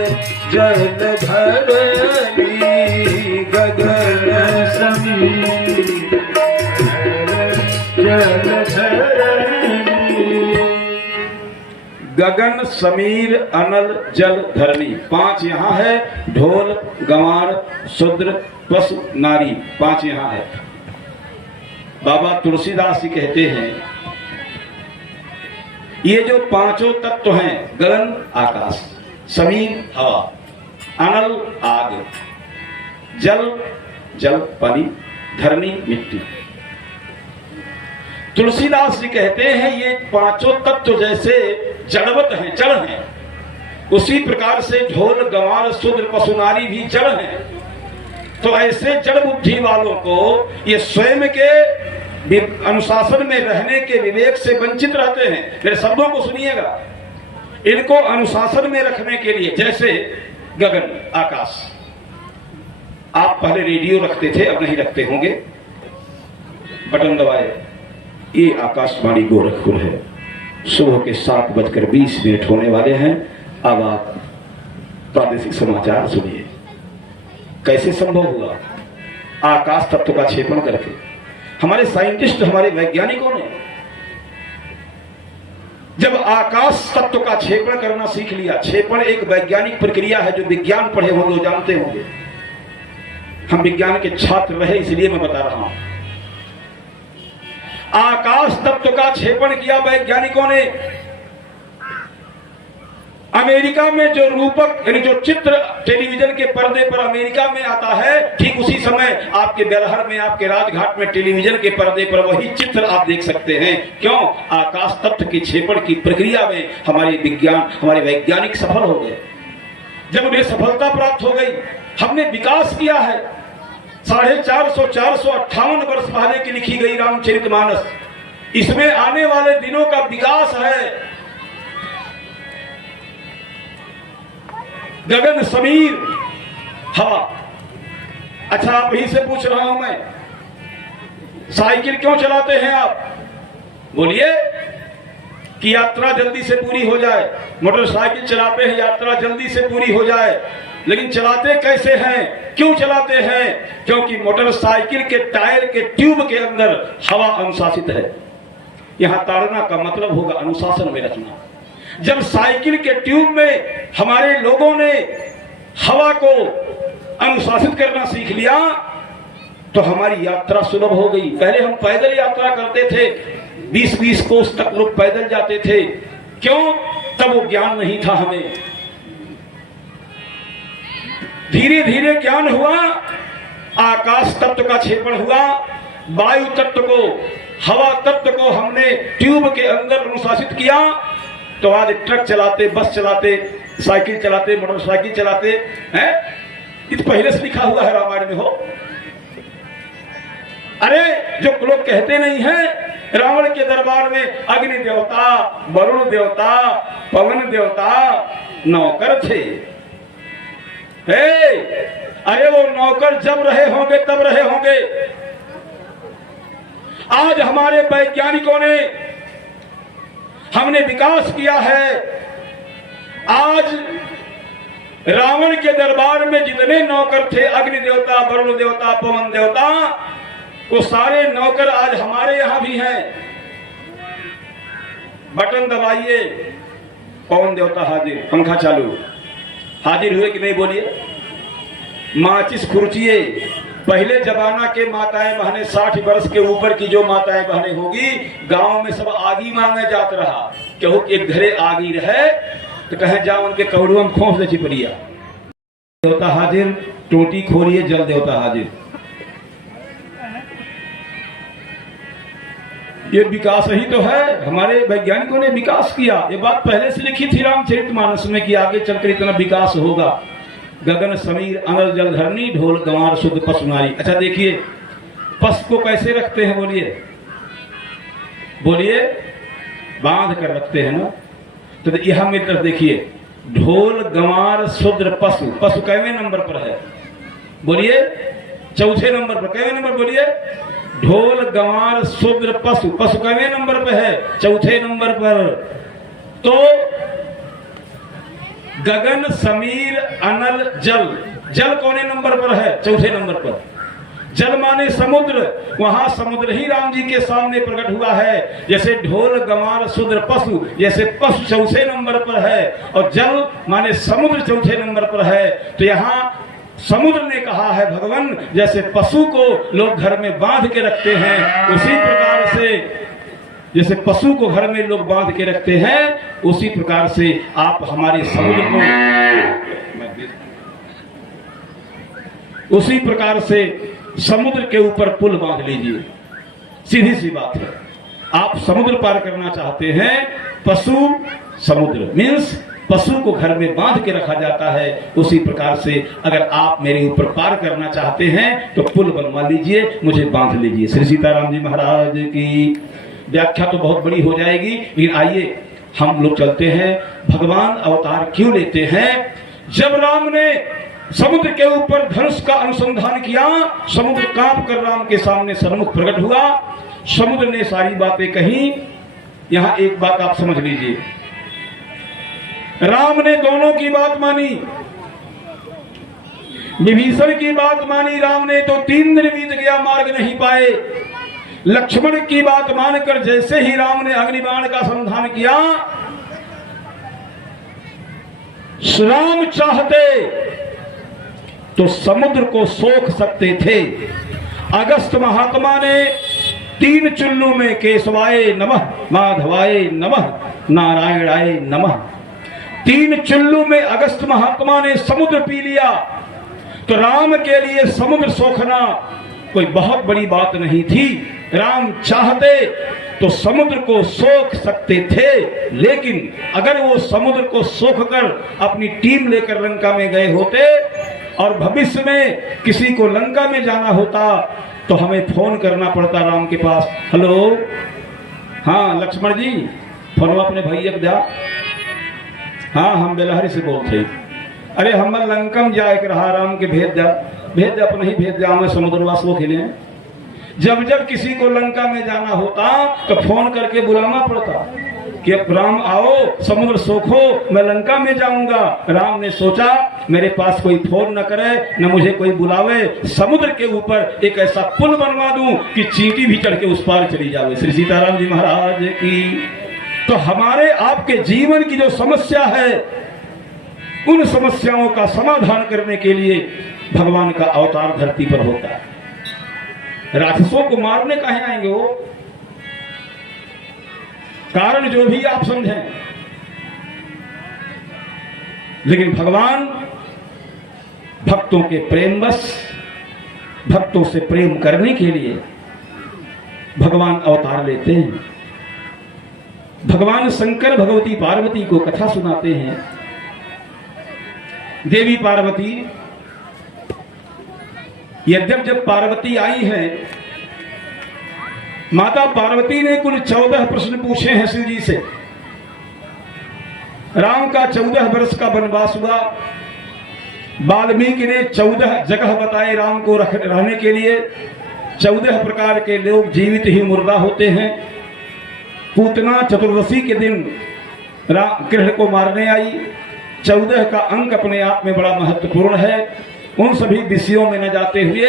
जल धरनी गगन समीर जल धरणी गगन समीर अनल जल धरणी। 5 यहाँ है, ढोल गंवार शूद्र पशु नारी, 5 यहाँ है। बाबा तुलसीदास जी कहते हैं ये जो 5 तत्व हैं, गगन आकाश, समीर हवा, अनल आग, जल जल पानी, धरणी मिट्टी। तुलसीदास जी कहते हैं ये 5 तत्व जैसे जड़वत हैं, जड़ हैं, उसी प्रकार से ढोल गंवार शूद्र पशु नारी भी जड़ हैं। तो ऐसे जड़ बुद्धि वालों को ये स्वयं के अनुशासन में रहने के विवेक से वंचित रहते हैं। मेरे शब्दों को सुनिएगा, इनको अनुशासन में रखने के लिए, जैसे गगन आकाश, आप पहले रेडियो रखते थे, अब नहीं रखते होंगे, बटन दबाए, ये आकाशवाणी गोरखपुर है, सुबह के 7:20 होने वाले हैं। अब आप प्रादेशिक समाचार सुनिए। कैसे संभव हुआ? आकाश तत्व का क्षेपण करके हमारे साइंटिस्ट, हमारे वैज्ञानिकों ने जब आकाश तत्व का क्षेपण करना सीख लिया। क्षेपण एक वैज्ञानिक प्रक्रिया है, जो विज्ञान पढ़े होंगे वो जानते होंगे। हम विज्ञान के छात्र रहे इसलिए मैं बता रहा हूं। आकाश तत्व का क्षेपण किया वैज्ञानिकों ने। अमेरिका में जो रूपक यानी जो चित्र टेलीविजन के पर्दे पर अमेरिका में आता है, ठीक उसी समय आपके बेलहर में, आपके राजघाट में टेलीविजन के पर्दे पर वही चित्र आप देख सकते हैं। क्यों? आकाश तत्व की क्षेपण की प्रक्रिया में हमारे विज्ञान, हमारे वैज्ञानिक सफल हो गए। जब उन्हें सफलता प्राप्त हो गई, हमने विकास किया है। 458 वर्ष पहले की लिखी गई रामचरितमानस, इसमें आने वाले दिनों का विकास है। गगन समीर हवा। अच्छा, आप ही से पूछ रहा हूं मैं, साइकिल क्यों चलाते हैं आप? बोलिए कि यात्रा जल्दी से पूरी हो जाए। मोटरसाइकिल चलाते हैं यात्रा जल्दी से पूरी हो जाए, लेकिन चलाते कैसे हैं? क्यों चलाते हैं? क्योंकि मोटरसाइकिल के टायर के ट्यूब के अंदर हवा अनुशासित है। यहां ताड़ना का मतलब होगा अनुशासन में रखना। जब साइकिल के ट्यूब में हमारे लोगों ने हवा को अनुशासित करना सीख लिया, तो हमारी यात्रा सुलभ हो गई। पहले हम पैदल यात्रा करते थे, 20-20 कोस तक लोग पैदल जाते थे। क्यों? तब वो ज्ञान नहीं था हमें। धीरे धीरे ज्ञान हुआ, आकाश तत्व का क्षेपण हुआ, वायु तत्व को, हवा तत्व को हमने ट्यूब के अंदर अनुशासित किया। तो आज ट्रक चलाते, बस चलाते, साइकिल चलाते, मोटरसाइकिल चलाते हैं। ये पहले से लिखा हुआ है रामायण में हो। अरे जो लोग कहते नहीं हैं, रावण के दरबार में अग्नि देवता, वरुण देवता, पवन देवता नौकर थे। अरे वो नौकर जब रहे होंगे तब रहे होंगे। आज हमारे वैज्ञानिकों ने, हमने विकास किया है। आज रावण के दरबार में जितने नौकर थे, अग्नि देवता, वरुण देवता, पवन देवता, वो सारे नौकर आज हमारे यहां भी हैं। बटन दबाइए, पवन देवता हाजिर, पंखा चालू। हाजिर हुए कि नहीं? बोलिए। माचिस खुर्चिए। पहले जमाना के माताएं बहने, 60 वर्ष के ऊपर की जो माताएं बहने होगी, गांव में सब आगी मांगे जात रहा। क्यों? एक घरे आगी रहे तो कहे जाओ उनके कौड़ुआ में खोस दे चिपरिया। देवता हाजिर, टोटी खोलिए, जल देवता हाजिर। ये विकास ही तो है। हमारे वैज्ञानिकों ने विकास किया। ये बात पहले से लिखी थी रामचरितमानस में कि आगे चलकर इतना विकास होगा। गगन समीर अनल जल धरणी, ढोल गंवार शुद्ध पशु नारी। अच्छा देखिए, पशु को कैसे रखते हैं? बोलिए बोलिए, बांध कर रखते हैं ना। तो यहां मेरी तरफ देखिए, ढोल गंवार शूद्र पशु, पशु कैवे नंबर पर है? बोलिए, चौथे नंबर पर। कैवे नंबर? बोलिए, ढोल गंवार शूद्र पशु, पशु कैवे नंबर पर है? चौथे नंबर पर। तो गगन समीर अनल जल, जल कौने नंबर पर है? चौथे नंबर पर। जल माने समुद्र, वहां समुद्र ही राम जी के सामने प्रकट हुआ है। जैसे ढोल गंवार शूद्र पशु, जैसे पशु चौथे नंबर पर है और जल माने समुद्र चौथे नंबर पर है। तो यहाँ समुद्र ने कहा है भगवान, जैसे पशु को लोग घर में बांध के रखते हैं, उसी प्रकार से जैसे पशु को घर में लोग बांध के रखते हैं, उसी प्रकार से आप हमारे समुद्र को, उसी प्रकार से समुद्र के ऊपर पुल बांध लीजिए। सीधी सी बात है। आप समुद्र पार करना चाहते हैं, पशु समुद्र मीन्स पशु को घर में बांध के रखा जाता है, उसी प्रकार से अगर आप मेरे ऊपर पार करना चाहते हैं तो पुल बनवा लीजिए, मुझे बांध लीजिए। श्री सीताराम जी महाराज की व्याख्या तो बहुत बड़ी हो जाएगी, लेकिन आइए हम लोग चलते हैं। भगवान अवतार क्यों लेते हैं? जब राम ने समुद्र के ऊपर धनुष का अनुसंधान किया, समुद्र कांप कर राम के सामने सन्मुख प्रकट हुआ। समुद्र ने सारी बातें कही। यहां एक बात आप समझ लीजिए, राम ने दोनों की बात मानी। विभीषण की बात मानी राम ने तो 3 दिन बीत गया, मार्ग नहीं पाए। लक्ष्मण की बात मानकर जैसे ही राम ने अग्निबाण का संधान किया, राम चाहते तो समुद्र को सोख सकते थे। अगस्त महात्मा ने 3 चुल्लू में केशवाय नमः, माधवाय नमः, नारायणाय नमः, 3 चुल्लू में अगस्त महात्मा ने समुद्र पी लिया। तो राम के लिए समुद्र सोखना कोई बहुत बड़ी बात नहीं थी। राम चाहते तो समुद्र को सोख सकते थे, लेकिन अगर वो समुद्र को सोख कर अपनी टीम लेकर लंका में गए होते और भविष्य में किसी को लंका में जाना होता तो हमें फोन करना पड़ता राम के पास। हेलो, हाँ लक्ष्मण जी, फोन अपने भैया को दिया। हाँ हम बेलहरी से बोलते। अरे हम लंका में जाए के रहा, राम के भेज दे अपने ही भेज दिया, हमें समुद्रवास वो खेले। जब जब किसी को लंका में जाना होता तो फोन करके बुलाना पड़ता कि अब राम आओ, समुद्र सोखो, मैं लंका में जाऊंगा। राम ने सोचा मेरे पास कोई फोन न करे, न मुझे कोई बुलावे, समुद्र के ऊपर एक ऐसा पुल बनवा दूं कि चींटी भी चढ़ के उस पार चली जावे। श्री सीताराम जी महाराज की। तो हमारे आपके जीवन की जो समस्या है, उन समस्याओं का समाधान करने के लिए भगवान का अवतार धरती पर होता है। राक्षसों को मारने कहीं आएंगे वो, कारण जो भी आप समझें, लेकिन भगवान भक्तों के प्रेमवश, भक्तों से प्रेम करने के लिए भगवान अवतार लेते हैं। भगवान शंकर भगवती पार्वती को कथा सुनाते हैं। देवी पार्वती, यद्यप जब पार्वती आई है, माता पार्वती ने कुल 14 प्रश्न पूछे हैं शिव जी से। राम का 14 वर्ष का वनवास हुआ। वाल्मीकि ने 14 जगह बताए राम को रहने के लिए। 14 प्रकार के लोग जीवित ही मुर्दा होते हैं। पूतना चतुर्दशी के दिन कृष्ण को मारने आई। 14 का अंक अपने आप में बड़ा महत्वपूर्ण है। उन सभी विषयों में न जाते हुए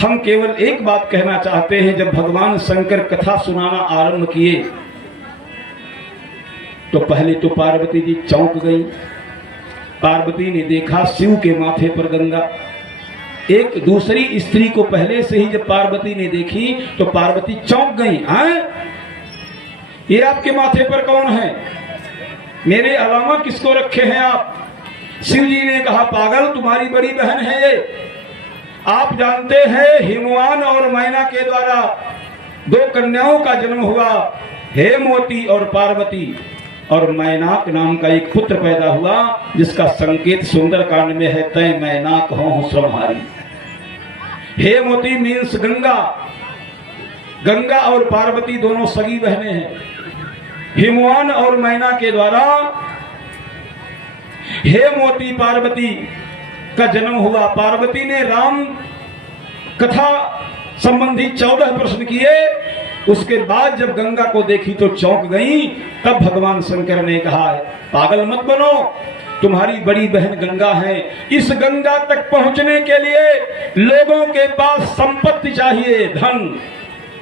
हम केवल एक बात कहना चाहते हैं। जब भगवान शंकर कथा सुनाना आरंभ किए तो पहले तो पार्वती जी चौंक गई। पार्वती ने देखा शिव के माथे पर गंगा। एक दूसरी स्त्री को पहले से ही जब पार्वती ने देखी तो पार्वती चौंक गई। ये आपके माथे पर कौन है? मेरे अलावा किसको रखे हैं आप? शिव जी ने कहा, पागल, तुम्हारी बड़ी बहन है ये। आप जानते हैं हिमवान और मैना के द्वारा 2 कन्याओं का जन्म हुआ, हेमवती और पार्वती, और मैनाक नाम का एक पुत्र पैदा हुआ जिसका संकेत सुंदरकांड में है, तय मैनाक हो संहारी। हेमवती मीन्स गंगा। गंगा और पार्वती दोनों सगी बहनें हैं। हिमवान और मैना के द्वारा हेमवती पार्वती का जन्म हुआ। पार्वती ने राम कथा संबंधी 14 प्रश्न किए। उसके बाद जब गंगा को देखी तो चौंक गई। तब भगवान शंकर ने कहा, पागल मत बनो, तुम्हारी बड़ी बहन गंगा है। इस गंगा तक पहुंचने के लिए लोगों के पास संपत्ति चाहिए, धन,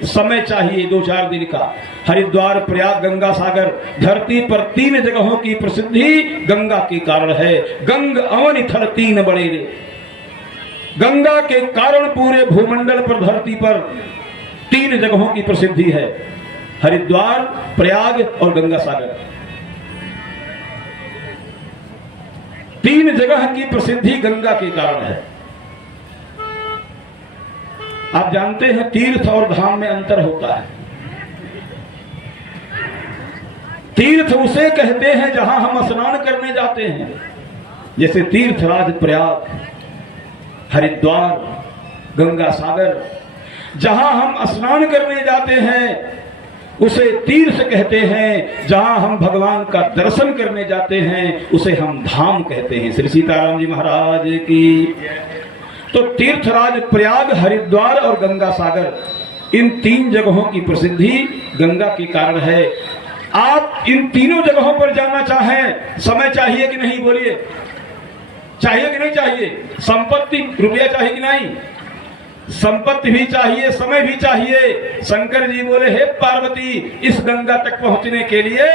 समय चाहिए 2-4 दिन का। हरिद्वार, प्रयाग, गंगा सागर, धरती पर 3 जगहों की प्रसिद्धि गंगा के कारण है। गंग अवन थल 3 बड़े रे। गंगा के कारण पूरे भूमंडल पर, धरती पर 3 जगहों की प्रसिद्धि है, हरिद्वार, प्रयाग और गंगा सागर। 3 जगह की प्रसिद्धि गंगा के कारण है। आप जानते हैं तीर्थ और धाम में अंतर होता है। तीर्थ उसे कहते हैं जहां हम स्नान करने जाते हैं, जैसे तीर्थराज प्रयाग, हरिद्वार, गंगा सागर। जहां हम स्नान करने जाते हैं उसे तीर्थ कहते हैं। जहां हम भगवान का दर्शन करने जाते हैं उसे हम धाम कहते हैं। श्री सीताराम जी महाराज की। तो तीर्थराज प्रयाग, हरिद्वार और गंगा सागर, इन 3 जगहों की प्रसिद्धि गंगा के कारण है। आप इन तीनों जगहों पर जाना चाहें, समय चाहिए कि नहीं? बोलिए, चाहिए कि नहीं चाहिए? संपत्ति, रुपया चाहिए कि नहीं? संपत्ति भी चाहिए, समय भी चाहिए। शंकर जी बोले, हे पार्वती, इस गंगा तक पहुंचने के लिए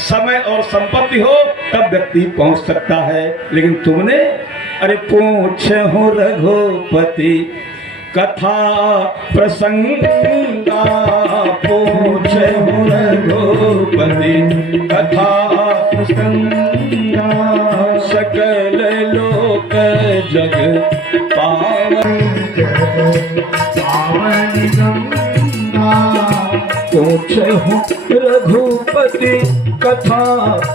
समय और संपत्ति हो तब व्यक्ति पहुंच सकता है। लेकिन तुमने, अरे पूछहु रघुपति कथा प्रसंगा, पूछहु रघुपति कथा प्रसंगा, सकल लोक जग पावन गंगा, पूछहु रघुपति कथा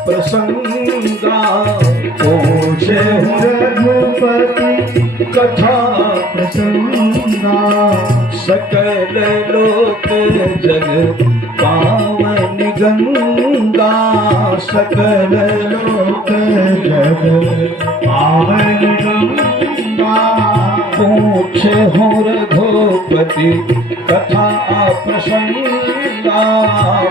प्रसंगा, पूछहु रघुपति कथा प्रसंगा, सकल लोक जग पावन गंगा, सकल लोक जग पावन गंगा, पूछहु रघुपति कथा प्रसंगा,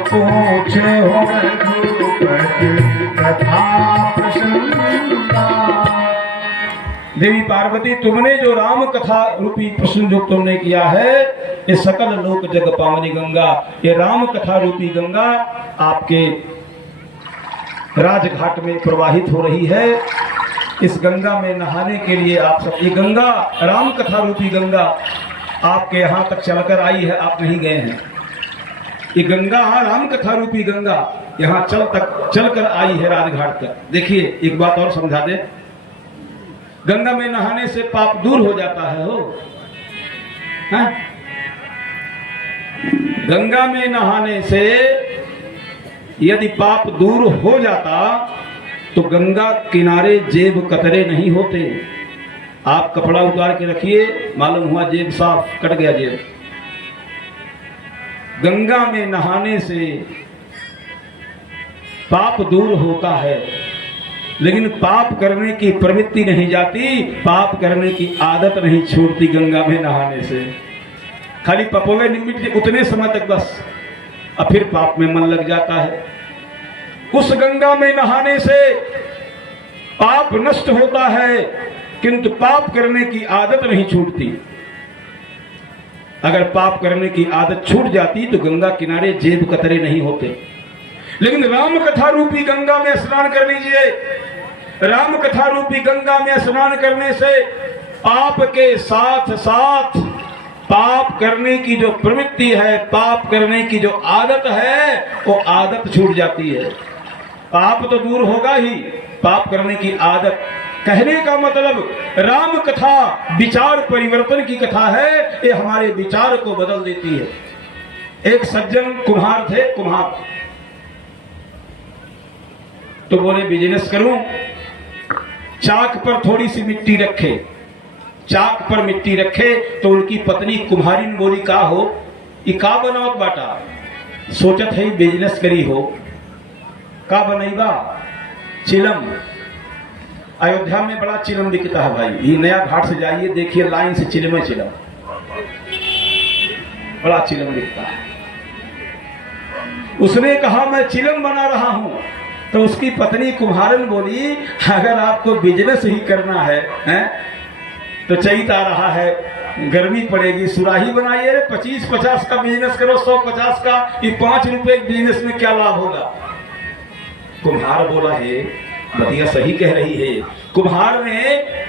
पूछहु रघुपति कथा प्रसंगा। देवी पार्वती, तुमने जो राम कथा रूपी प्रश्न जो तुमने किया है, ये सकल लोक जग पावनी गंगा, ये राम कथा रूपी गंगा आपके राजघाट में प्रवाहित हो रही है। इस गंगा में नहाने के लिए आप सब, ये गंगा, राम कथा रूपी गंगा आपके यहाँ तक चलकर आई है, आप नहीं गए हैं। ये गंगा, राम कथा रूपी गंगा यहाँ चलकर आई है राजघाट तक। देखिए, एक बात और समझा दे, गंगा में नहाने से पाप दूर हो जाता है। हो है? गंगा में नहाने से यदि पाप दूर हो जाता तो गंगा किनारे जेब कतरे नहीं होते। आप कपड़ा उतार के रखिए, मालूम हुआ जेब साफ, कट गया जेब। गंगा में नहाने से पाप दूर होता है, लेकिन पाप करने की प्रवृत्ति नहीं जाती, पाप करने की आदत नहीं छूटती गंगा में नहाने से। खाली पपोले निमित्त उतने समय तक बस, अब फिर पाप में मन लग जाता है। उस गंगा में नहाने से पाप नष्ट होता है, किंतु पाप करने की आदत नहीं छूटती। अगर पाप करने की आदत छूट जाती तो गंगा किनारे जेब कतरे नहीं होते। लेकिन राम कथा रूपी गंगा में स्नान कर लीजिए। राम कथा रूपी गंगा में स्नान करने से पाप के साथ साथ पाप करने की जो प्रवृत्ति है, पाप करने की जो आदत है, वो आदत छूट जाती है। पाप तो दूर होगा ही, पाप करने की आदत। कहने का मतलब राम कथा विचार परिवर्तन की कथा है, ये हमारे विचार को बदल देती है। एक सज्जन कुम्हार थे, कुम्हार तो बोले बिजनेस करूं, चाक पर थोड़ी सी मिट्टी रखे, चाक पर मिट्टी रखे तो उनकी पत्नी कुम्हारिन बोली का हो ये का बनावत बाटा, सोचत है बिजनेस करी हो, का बनैबा चिलम। अयोध्या में बड़ा चिलम बिकता है भाई, ये नया घाट से जाइए देखिए लाइन से चिलम चिलम, बड़ा चिलम बिकता है। उसने कहा मैं चिलम बना रहा हूं, तो उसकी पत्नी कुम्हारन बोली अगर आपको बिजनेस ही करना है, तो चैत आ रहा है, गर्मी पड़ेगी, सुराही बनाइए, 25-50 का बिजनेस करो, 150 का, ये 5 रुपए बिजनेस में क्या लाभ होगा। कुम्हार बोला है बदिया सही कह रही है। कुम्हार ने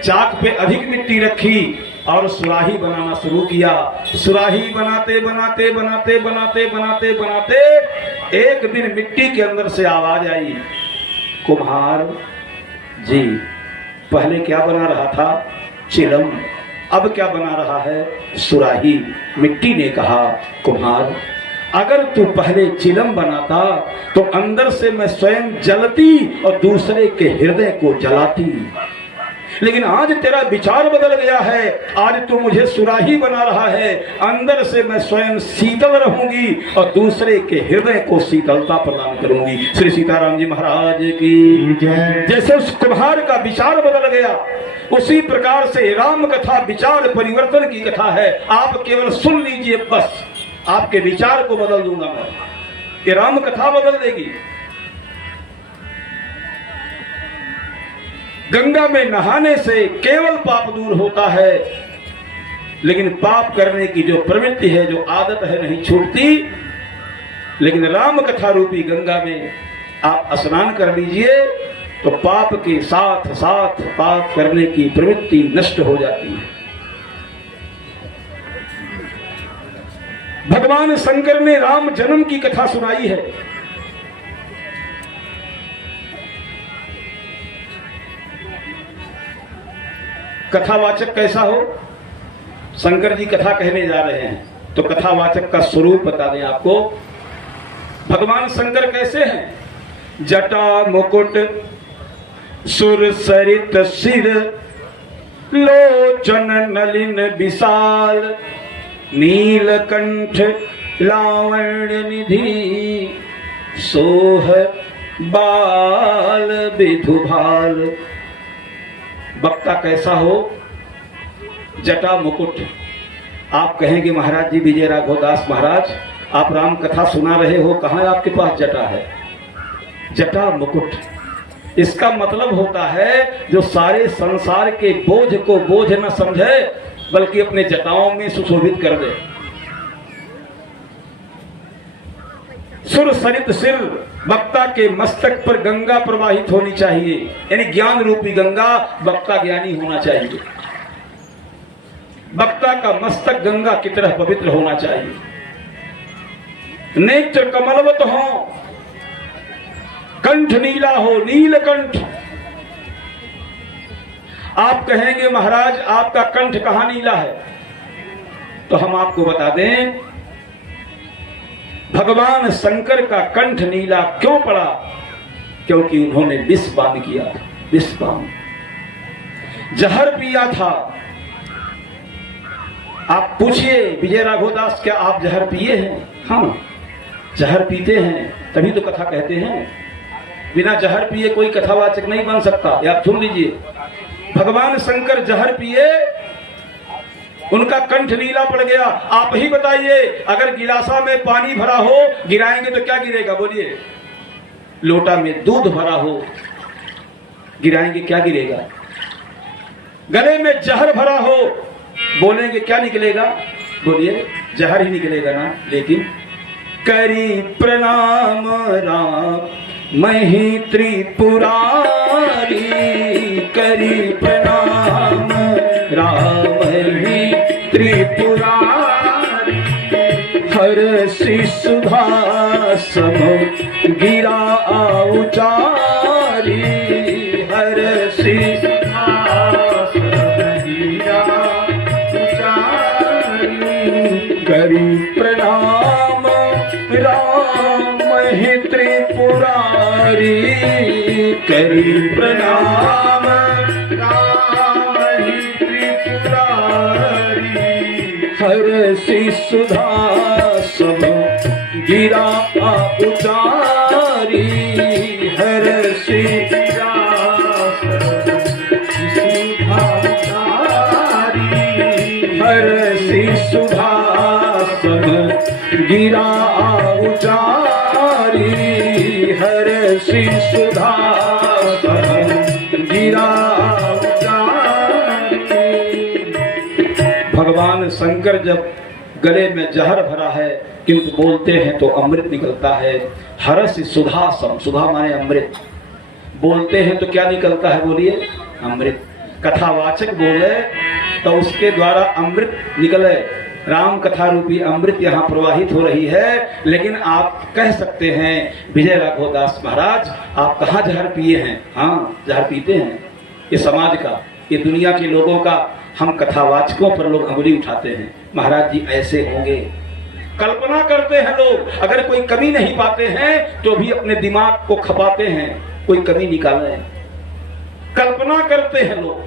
चाक पे अधिक मिट्टी रखी और सुराही बनाना शुरू किया। सुराही बनाते बनाते बनाते बनाते बनाते बनाते एक दिन मिट्टी के अंदर से आवाज आई, कुम्हार जी पहले क्या बना रहा था, चिलम, अब क्या बना रहा है, सुराही। मिट्टी ने कहा कुम्हार अगर तू पहले चिलम बनाता तो अंदर से मैं स्वयं जलती और दूसरे के हृदय को जलाती, लेकिन आज तेरा विचार बदल गया है, आज तू मुझे सुराही बना रहा है, अंदर से मैं स्वयं शीतल रहूंगी और दूसरे के हृदय को शीतलता प्रदान करूंगी। श्री सीताराम जी महाराज की जय। जैसे उस कुम्हार का विचार बदल गया, उसी प्रकार से राम कथा विचार परिवर्तन की कथा है। आप केवल सुन लीजिए, बस आपके विचार को बदल दूंगा मैं, ये राम कथा बदल देगी। गंगा में नहाने से केवल पाप दूर होता है, लेकिन पाप करने की जो प्रवृत्ति है, जो आदत है, नहीं छूटती। लेकिन राम कथा रूपी गंगा में आप स्नान कर लीजिए तो पाप के साथ साथ पाप करने की प्रवृत्ति नष्ट हो जाती है। भगवान शंकर ने राम जन्म की कथा सुनाई है। कथावाचक कैसा हो, शंकर जी कथा कहने जा रहे हैं तो कथावाचक का स्वरूप बता दें आपको। भगवान शंकर कैसे हैं, जटा मुकुट सुर सरित सिर, लोचन नलिन विशाल, नीलकंठ लावण्य निधि, सोह बाल विधुभाल। वक्ता कैसा हो, जटा मुकुट। आप कहेंगे महाराज जी विजय राघवदास महाराज आप राम कथा सुना रहे हो, कहाँ आपके पास जटा है। जटा मुकुट इसका मतलब होता है जो सारे संसार के बोझ को बोझ न समझे बल्कि अपने जटाओं में सुशोभित कर दे। सुर सरित सिर, वक्ता के मस्तक पर गंगा प्रवाहित होनी चाहिए, यानी ज्ञान रूपी गंगा, वक्ता ज्ञानी होना चाहिए। वक्ता का मस्तक गंगा की तरह पवित्र होना चाहिए। नेत्र कमलवत हो, कंठ नीला हो, नीलकंठ। आप कहेंगे महाराज आपका कंठ कहां नीला है, तो हम आपको बता दें भगवान शंकर का कंठ नीला क्यों पड़ा, क्योंकि उन्होंने विषपान किया था। विषपान, जहर पिया था। आप पूछिए विजय राघवदास क्या आप जहर पिए हैं। हाँ जहर पीते हैं तभी तो कथा कहते हैं, बिना जहर पिए कोई कथावाचक नहीं बन सकता। आप सुन लीजिए, भगवान शंकर जहर पिए, उनका कंठ नीला पड़ गया। आप ही बताइए अगर गिलासा में पानी भरा हो, गिराएंगे तो क्या गिरेगा, बोलिए। लोटा में दूध भरा हो, गिराएंगे क्या गिरेगा। गले में जहर भरा हो, बोलेंगे क्या निकलेगा, बोलिए जहर ही निकलेगा ना। लेकिन करी प्रणाम राम मही त्रिपुरारी, करी प्रणाम राम ही त्रिपुरारी, हर सुधा सम गिरा उचारी, हर सुधा सम गिरा उचारी, करी प्रणाम राम ही त्रिपुरारी, करी प्रणाम राम ही त्रिपुरारी। सी सुधा सब गिरा उतारी, हर सी गिरा सुधा उतारी, हर सी सुधा सब गिरा उतारी, हर सी सुधा सब गिरा उतारी। भगवान शंकर जब गले में जहर भरा है किंतु बोलते हैं तो अमृत निकलता है। हरस सुधा सम, सुधा माने अमृत, बोलते हैं तो क्या निकलता है बोलिए? अमृत। कथावाचक बोले तो उसके द्वारा अमृत निकले। राम कथा रूपी अमृत यहाँ प्रवाहित हो रही है। लेकिन आप कह सकते हैं विजय राघवदास महाराज आप कहाँ जहर पिए हैं? हाँ, जहर पीते हैं। ये समाज का, ये दुनिया के लोगों का, हम कथावाचकों पर लोग अंगुली उठाते हैं। महाराज जी ऐसे होंगे, कल्पना करते हैं लोग। अगर कोई कमी नहीं पाते हैं तो भी अपने दिमाग को खपाते हैं, कोई कमी निकाले। कल्पना करते हैं लोग,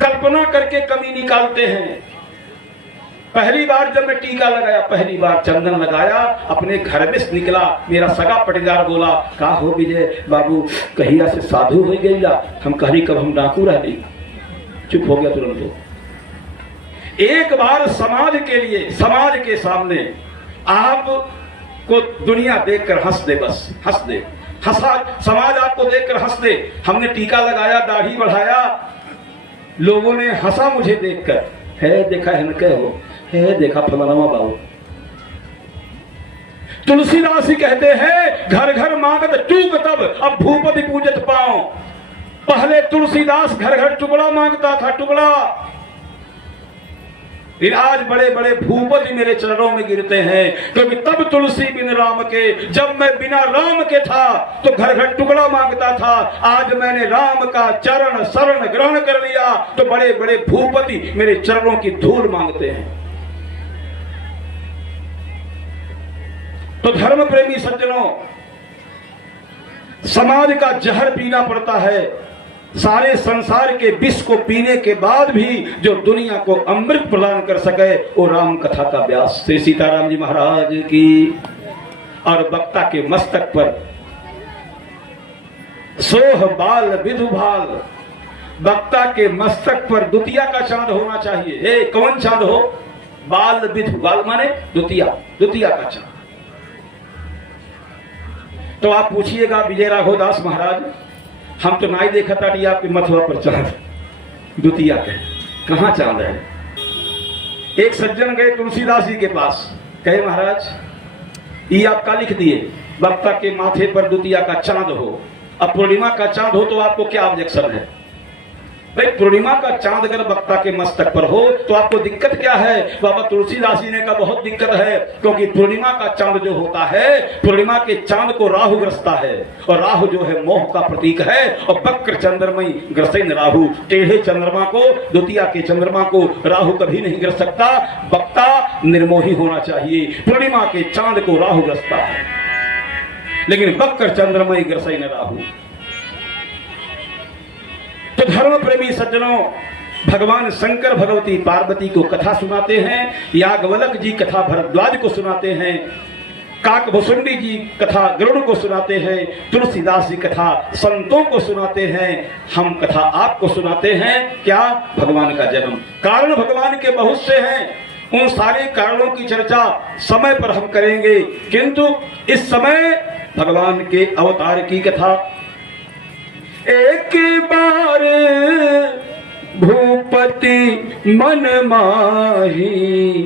कल्पना करके कमी निकालते हैं। पहली बार जब मैं टीका लगाया, पहली बार चंदन लगाया, अपने घर में से निकला, मेरा सगा पटीदार बोला, का हो विजय बाबू, कहिया से साधु हो गई ला? हम कही कब हम डाकू रह गई। चुप हो गया तुरंत। एक बार समाज के लिए, समाज के सामने आप को दुनिया देखकर हंस दे, बस हंस दे, हंसा, समाज आपको देखकर हंस दे। हमने टीका लगाया, दाढ़ी बढ़ाया, लोगों ने हंसा मुझे देखकर, है देखा है न कहो, है देखा फलाना बाबू। तुलसीदास ही कहते हैं घर घर मांगत टूक तब, अब भूपति पूजत पाओ। पहले तुलसीदास घर घर टुकड़ा मांगता था, टुकड़ा। फिर आज बड़े बड़े भूपति मेरे चरणों में गिरते हैं, क्योंकि तब तुलसी बिन राम के, जब मैं बिना राम के था तो घर घर टुकड़ा मांगता था। आज मैंने राम का चरण शरण ग्रहण कर लिया तो बड़े बड़े भूपति मेरे चरणों की धूल मांगते हैं। तो धर्म प्रेमी सज्जनों, समाज का जहर पीना पड़ता है। सारे संसार के विष को पीने के बाद भी जो दुनिया को अमृत प्रदान कर सके वो राम कथा का व्यास। श्री सीताराम जी महाराज की। और वक्ता के मस्तक पर सोह बाल विधु भाल, वक्ता के मस्तक पर द्वितीया का चांद होना चाहिए। हे कौन चांद हो? बाल विधु, बाल माने द्वितीया, द्वितीया का चांद। तो आप पूछिएगा विजय राघवदास महाराज, हम तो नहीं देखा था कि आपके मथुआ पर चांद, द्वितीया के कहाँ चांद है? एक सज्जन गए तुलसीदास जी के पास, कहे महाराज ये आप क्या लिख दिए, वक्ता के माथे पर द्वितीया का चांद हो। अब पूर्णिमा का चांद हो तो आपको क्या ऑब्जेक्शन है? भाई पूर्णिमा का चांद अगर वक्ता के मस्तक पर हो तो आपको दिक्कत क्या है? बाबा तुलसीदास जी ने कहा बहुत दिक्कत है, क्योंकि पूर्णिमा का चांद जो होता है, पूर्णिमा के चांद को राहु ग्रसता है, और राहु जो है मोह का प्रतीक है। और वक्र चंद्रमय ग्रसेन राहु, टेढ़े चंद्रमा को, द्वितीया के चंद्रमा को राहु कभी नहीं ग्रस सकता। वक्ता निर्मोही होना चाहिए। पूर्णिमा के चांद को राहु ग्रसता है, लेकिन वक्र चंद्रमय ग्रसेन राहु। तो धर्म प्रेमी सज्जनों, भगवान शंकर भगवती पार्वती को कथा सुनाते हैं, याज्ञवल्क्य जी कथा भरद्वाज को सुनाते हैं, काकभुसुंडी जी कथा गरुड़ को सुनाते हैं, तुलसीदास जी कथा संतों को सुनाते हैं। हम कथा आपको सुनाते हैं। क्या? भगवान का जन्म। कारण भगवान के बहुत से हैं, उन सारे कारणों की चर्चा समय पर हम करेंगे, किंतु इस समय भगवान के अवतार की कथा। एक बार भूपति मन माही,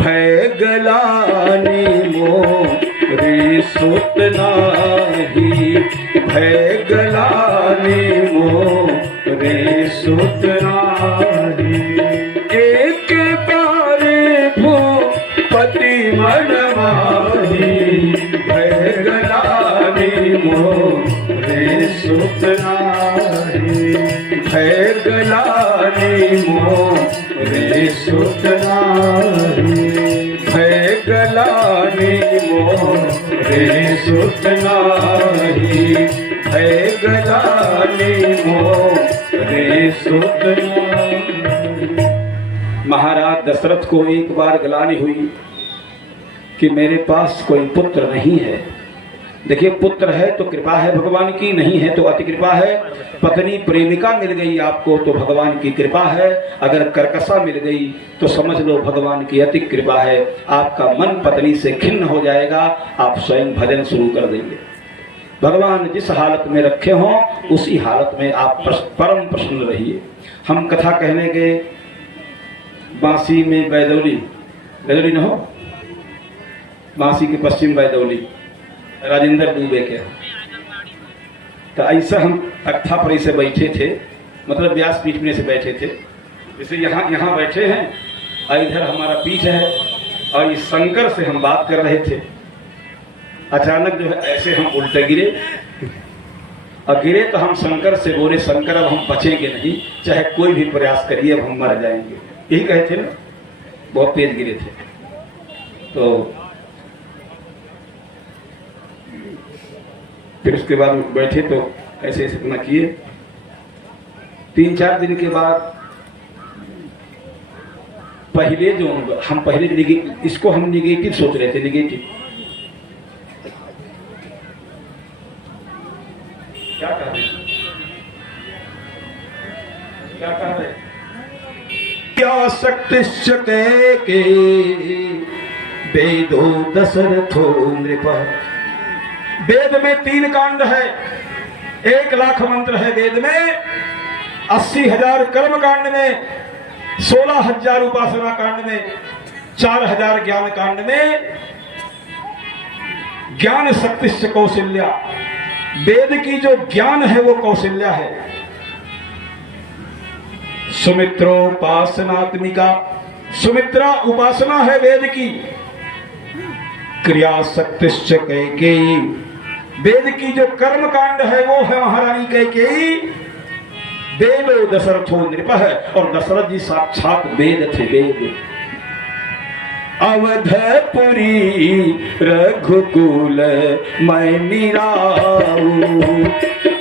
भय गलानी मोरी सुत नाही, भय गलानी मोरी सुत नाही। एक बार भूपति मन माही, भय गलानी मोरी सुत नाही, भय गलानी मोरे सुत नाही, भय गलानी मोरे सुत नाही, भय गलानी मोरे सुत नाही। महाराज दशरथ को एक बार ग्लानि हुई कि मेरे पास कोई पुत्र नहीं है। देखिए, पुत्र है तो कृपा है भगवान की, नहीं है तो अति कृपा है। पत्नी प्रेमिका मिल गई आपको तो भगवान की कृपा है, अगर कर्कशा मिल गई तो समझ लो भगवान की अति कृपा है। आपका मन पत्नी से खिन्न हो जाएगा, आप स्वयं भजन शुरू कर देंगे। भगवान जिस हालत में रखे हों उसी हालत में आप परम प्रसन्न रहिए। हम कथा कहने के बांसी में बैदौली न हो, बांसी के पश्चिम बैदौली राजेंद्र दुबे के, तो ऐसा हम तख्ता पर से बैठे थे, मतलब व्यासपीठ में से बैठे थे, जैसे यहाँ बैठे हैं और इधर हमारा पीठ है और इस शंकर से हम बात कर रहे थे। अचानक जो है ऐसे हम उल्टे गिरे और गिरे तो हम शंकर से बोले, शंकर अब हम बचेंगे नहीं, चाहे कोई भी प्रयास करिए, अब हम मर जाएंगे। यही कहे थे ना, बहुत तेज गिरे थे। तो फिर उसके बाद बैठे तो ऐसे ऐसे अपना किए। 3-4 दिन के बाद पहले जो हम इसको हम निगेटिव सोच रहे थे, निगेटिव क्या कह रहे क्या शक्तिश्च के वेदो दशरथो नृप। वेद में 3 कांड है, 1 लाख मंत्र है वेद में, 80,000 कर्म कांड में, 16,000 उपासना कांड में, 4,000 ज्ञान कांड में। ज्ञान शक्तिश्च कौशल्या, वेद की जो ज्ञान है वो कौशल्या है। सुमित्रोपासनात्मिका, सुमित्रा उपासना है वेद की। क्रिया शक्तिश्च कैकेयी, वेद की जो कर्म कांड है वो है महारानी कैकेयी। वेदो दशरथो नृप है, और दशरथ जी साक्षात वेद थे, वेद। अवधपुरी रघुकुल मैं निराऊ,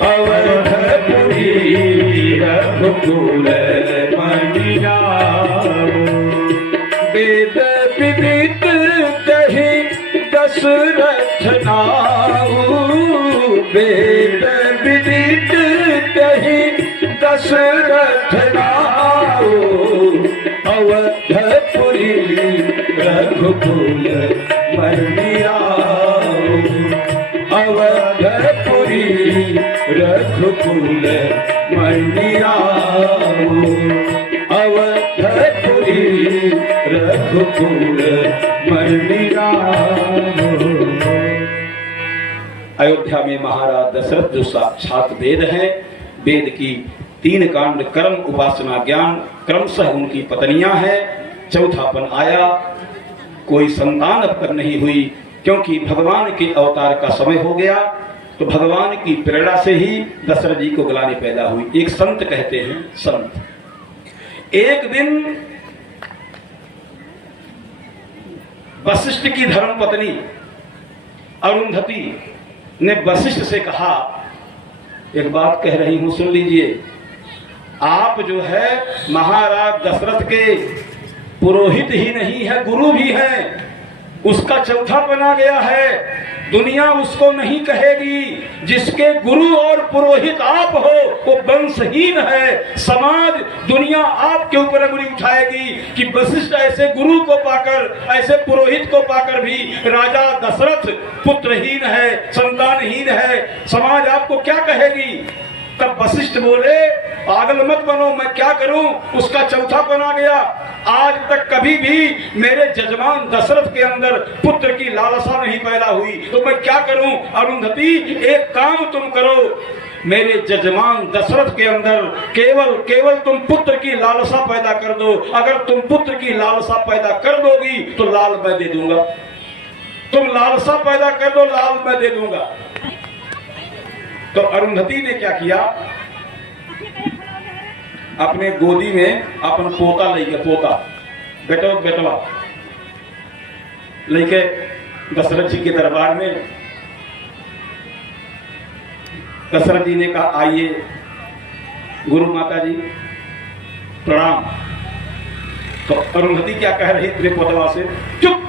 अवधपुरी रघुकुल मैं निराऊ। वेद विदित कही दशरथ नाऊ, वेद विदित कही दशरथ नाऊ। अवधपुरी रघुकुल मैं निराऊ, अवधपुरी रघुकुल मैं निराऊ, अवधपुरी रघुकुल मैं निराऊ। अयोध्या में महाराज दशरथ जो साक्षात वेद है, वेद की 3 कांड कर्म उपासना ज्ञान, क्रमशः उनकी पत्नियां हैं। चौथापन आया, कोई संतान अब तक नहीं हुई, क्योंकि भगवान के अवतार का समय हो गया। तो भगवान की प्रेरणा से ही दशरथ जी को ग्लानि पैदा हुई। एक संत कहते हैं, संत एक दिन वशिष्ठ की धर्मपत्नी अरुंधति ने वशिष्ठ से कहा, एक बात कह रही हूं सुन लीजिए, आप जो है महाराज दशरथ के पुरोहित ही नहीं है, गुरु भी है। उसका चौथापन आ गया है, दुनिया उसको नहीं कहेगी। जिसके गुरु और पुरोहित आप हो वो वंशहीन है। समाज दुनिया आपके ऊपर अंगुली उठाएगी कि वशिष्ठ ऐसे गुरु को पाकर, ऐसे पुरोहित को पाकर भी राजा दशरथ पुत्रहीन है, संतानहीन है। समाज आपको क्या कहेगी? तब वशिष्ठ बोले, पागल मत बनो, मैं क्या करूं, उसका चौथापन आ गया। आज तक कभी भी मेरे जजमान दशरथ के अंदर पुत्र की लालसा नहीं पैदा हुई, तो मैं क्या करूं? अरुंधति, एक काम तुम करो, मेरे जजमान दशरथ के अंदर केवल तुम पुत्र की लालसा पैदा कर दो। अगर तुम पुत्र की लालसा पैदा कर दोगी तो लाल मैं दे दूंगा। तुम लालसा पैदा कर दो, लाल मैं दे दूंगा। तो अरुंधति ने क्या किया, अपने गोदी में अपन पोता लेके, पोता बेटवा लेके दशरथ जी के दरबार में। दशरथ जी ने कहा, आइए गुरु माता जी प्रणाम। तो अरुंधति क्या कह रही तेरे पोतवा से? चुप,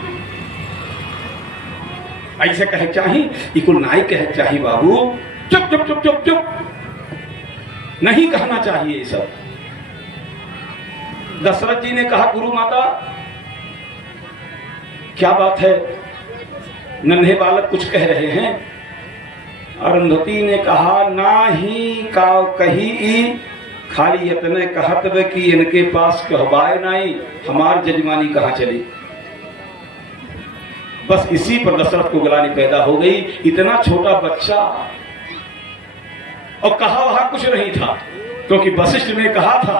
ऐसे कहे चाहिए, इकुल नाई कहे चाहिए बाबू, चुप चुप चुप चुप चुप, नहीं कहना चाहिए ये सब। दशरथ जी ने कहा गुरु माता क्या बात है, नन्हे बालक कुछ कह रहे हैं। अरुंधति ने कहा ना ही काव कही खाली इतने कहत वे कि इनके पास कहबाए नाई, हमार जजमानी कहाँ चली। बस इसी पर दशरथ को ग्लानि पैदा हो गई, इतना छोटा बच्चा, और कहा वहां कुछ नहीं था, क्योंकि वशिष्ठ ने कहा था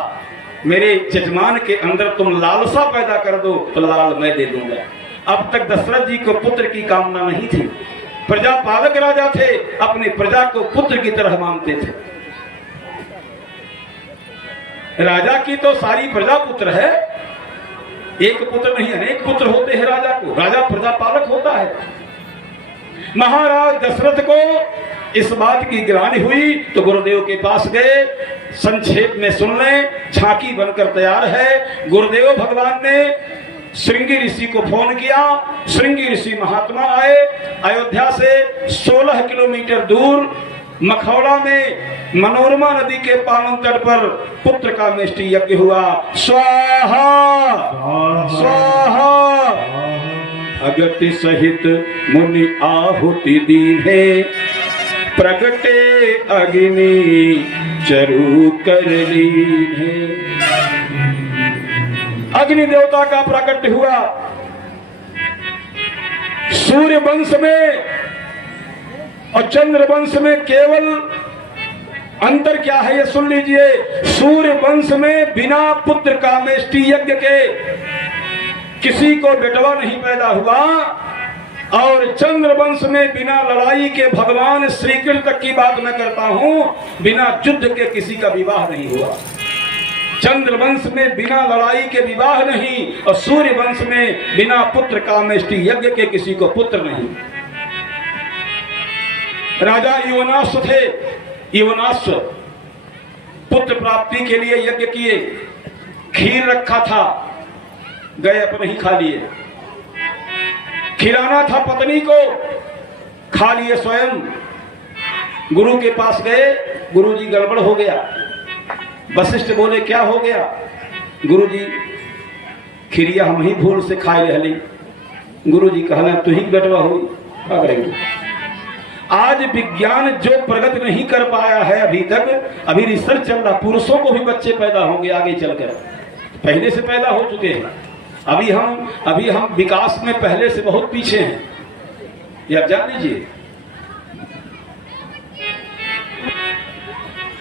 मेरे जजमान के अंदर तुम लालसा पैदा कर दो तो लाल मैं दे दूंगा। अब तक दशरथ जी को पुत्र की कामना नहीं थी, प्रजापालक राजा थे, अपनी प्रजा को पुत्र की तरह मानते थे। राजा की तो सारी प्रजा पुत्र है, एक पुत्र नहीं अनेक पुत्र होते हैं राजा को, राजा प्रजापालक होता है। महाराज दशरथ को इस बात की ग्लानि हुई तो गुरुदेव के पास गए, संक्षेप में सुन लें, झांकी बनकर तैयार है। गुरुदेव भगवान ने श्रृंगी ऋषि को फोन किया, श्रृंगी ऋषि महात्मा आए, अयोध्या से 16 किलोमीटर दूर मखौड़ा में मनोरमा नदी के पावन तट पर पुत्र का मेष्टि यज्ञ हुआ। स्वाहा स्वाहा अगति सहित मुनि आहुति दीने, प्रगटे अग्नि चरु कर लीने। अग्नि देवता का प्राकट्य हुआ। सूर्य वंश में और चंद्र वंश में केवल अंतर क्या है ये सुन लीजिए। सूर्य वंश में बिना पुत्र कामेष्टि यज्ञ के किसी को बेटवा नहीं पैदा हुआ, और चंद्र वंश में बिना लड़ाई के भगवान श्री कृष्ण तक की बात मैं करता हूं, बिना युद्ध के किसी का विवाह नहीं हुआ। चंद्र वंश में बिना लड़ाई के विवाह नहीं, और सूर्य वंश में बिना पुत्र कामेष्टि यज्ञ के किसी को पुत्र नहीं। राजा योनाश्व थे, योनाश्व पुत्र प्राप्ति के लिए यज्ञ किए, खीर रखा था, गए अपने ही खा लिए। खिलाना था पत्नी को, खा लिए स्वयं। गुरु के पास गए, गुरु जी गड़बड़ हो गया। वशिष्ठ बोले क्या हो गया? गुरु जी खिरिया हम ही भूल से खाए रहली। गुरु जी कहना तू ही बेटवा हो, क्या करेंगे। आज विज्ञान जो प्रगति नहीं कर पाया है अभी तक, अभी रिसर्च चल रहा, पुरुषों को भी बच्चे पैदा होंगे आगे चलकर, पहले से पैदा हो चुके हैं। अभी हम विकास में पहले से बहुत पीछे हैं, ये आप जान लीजिए।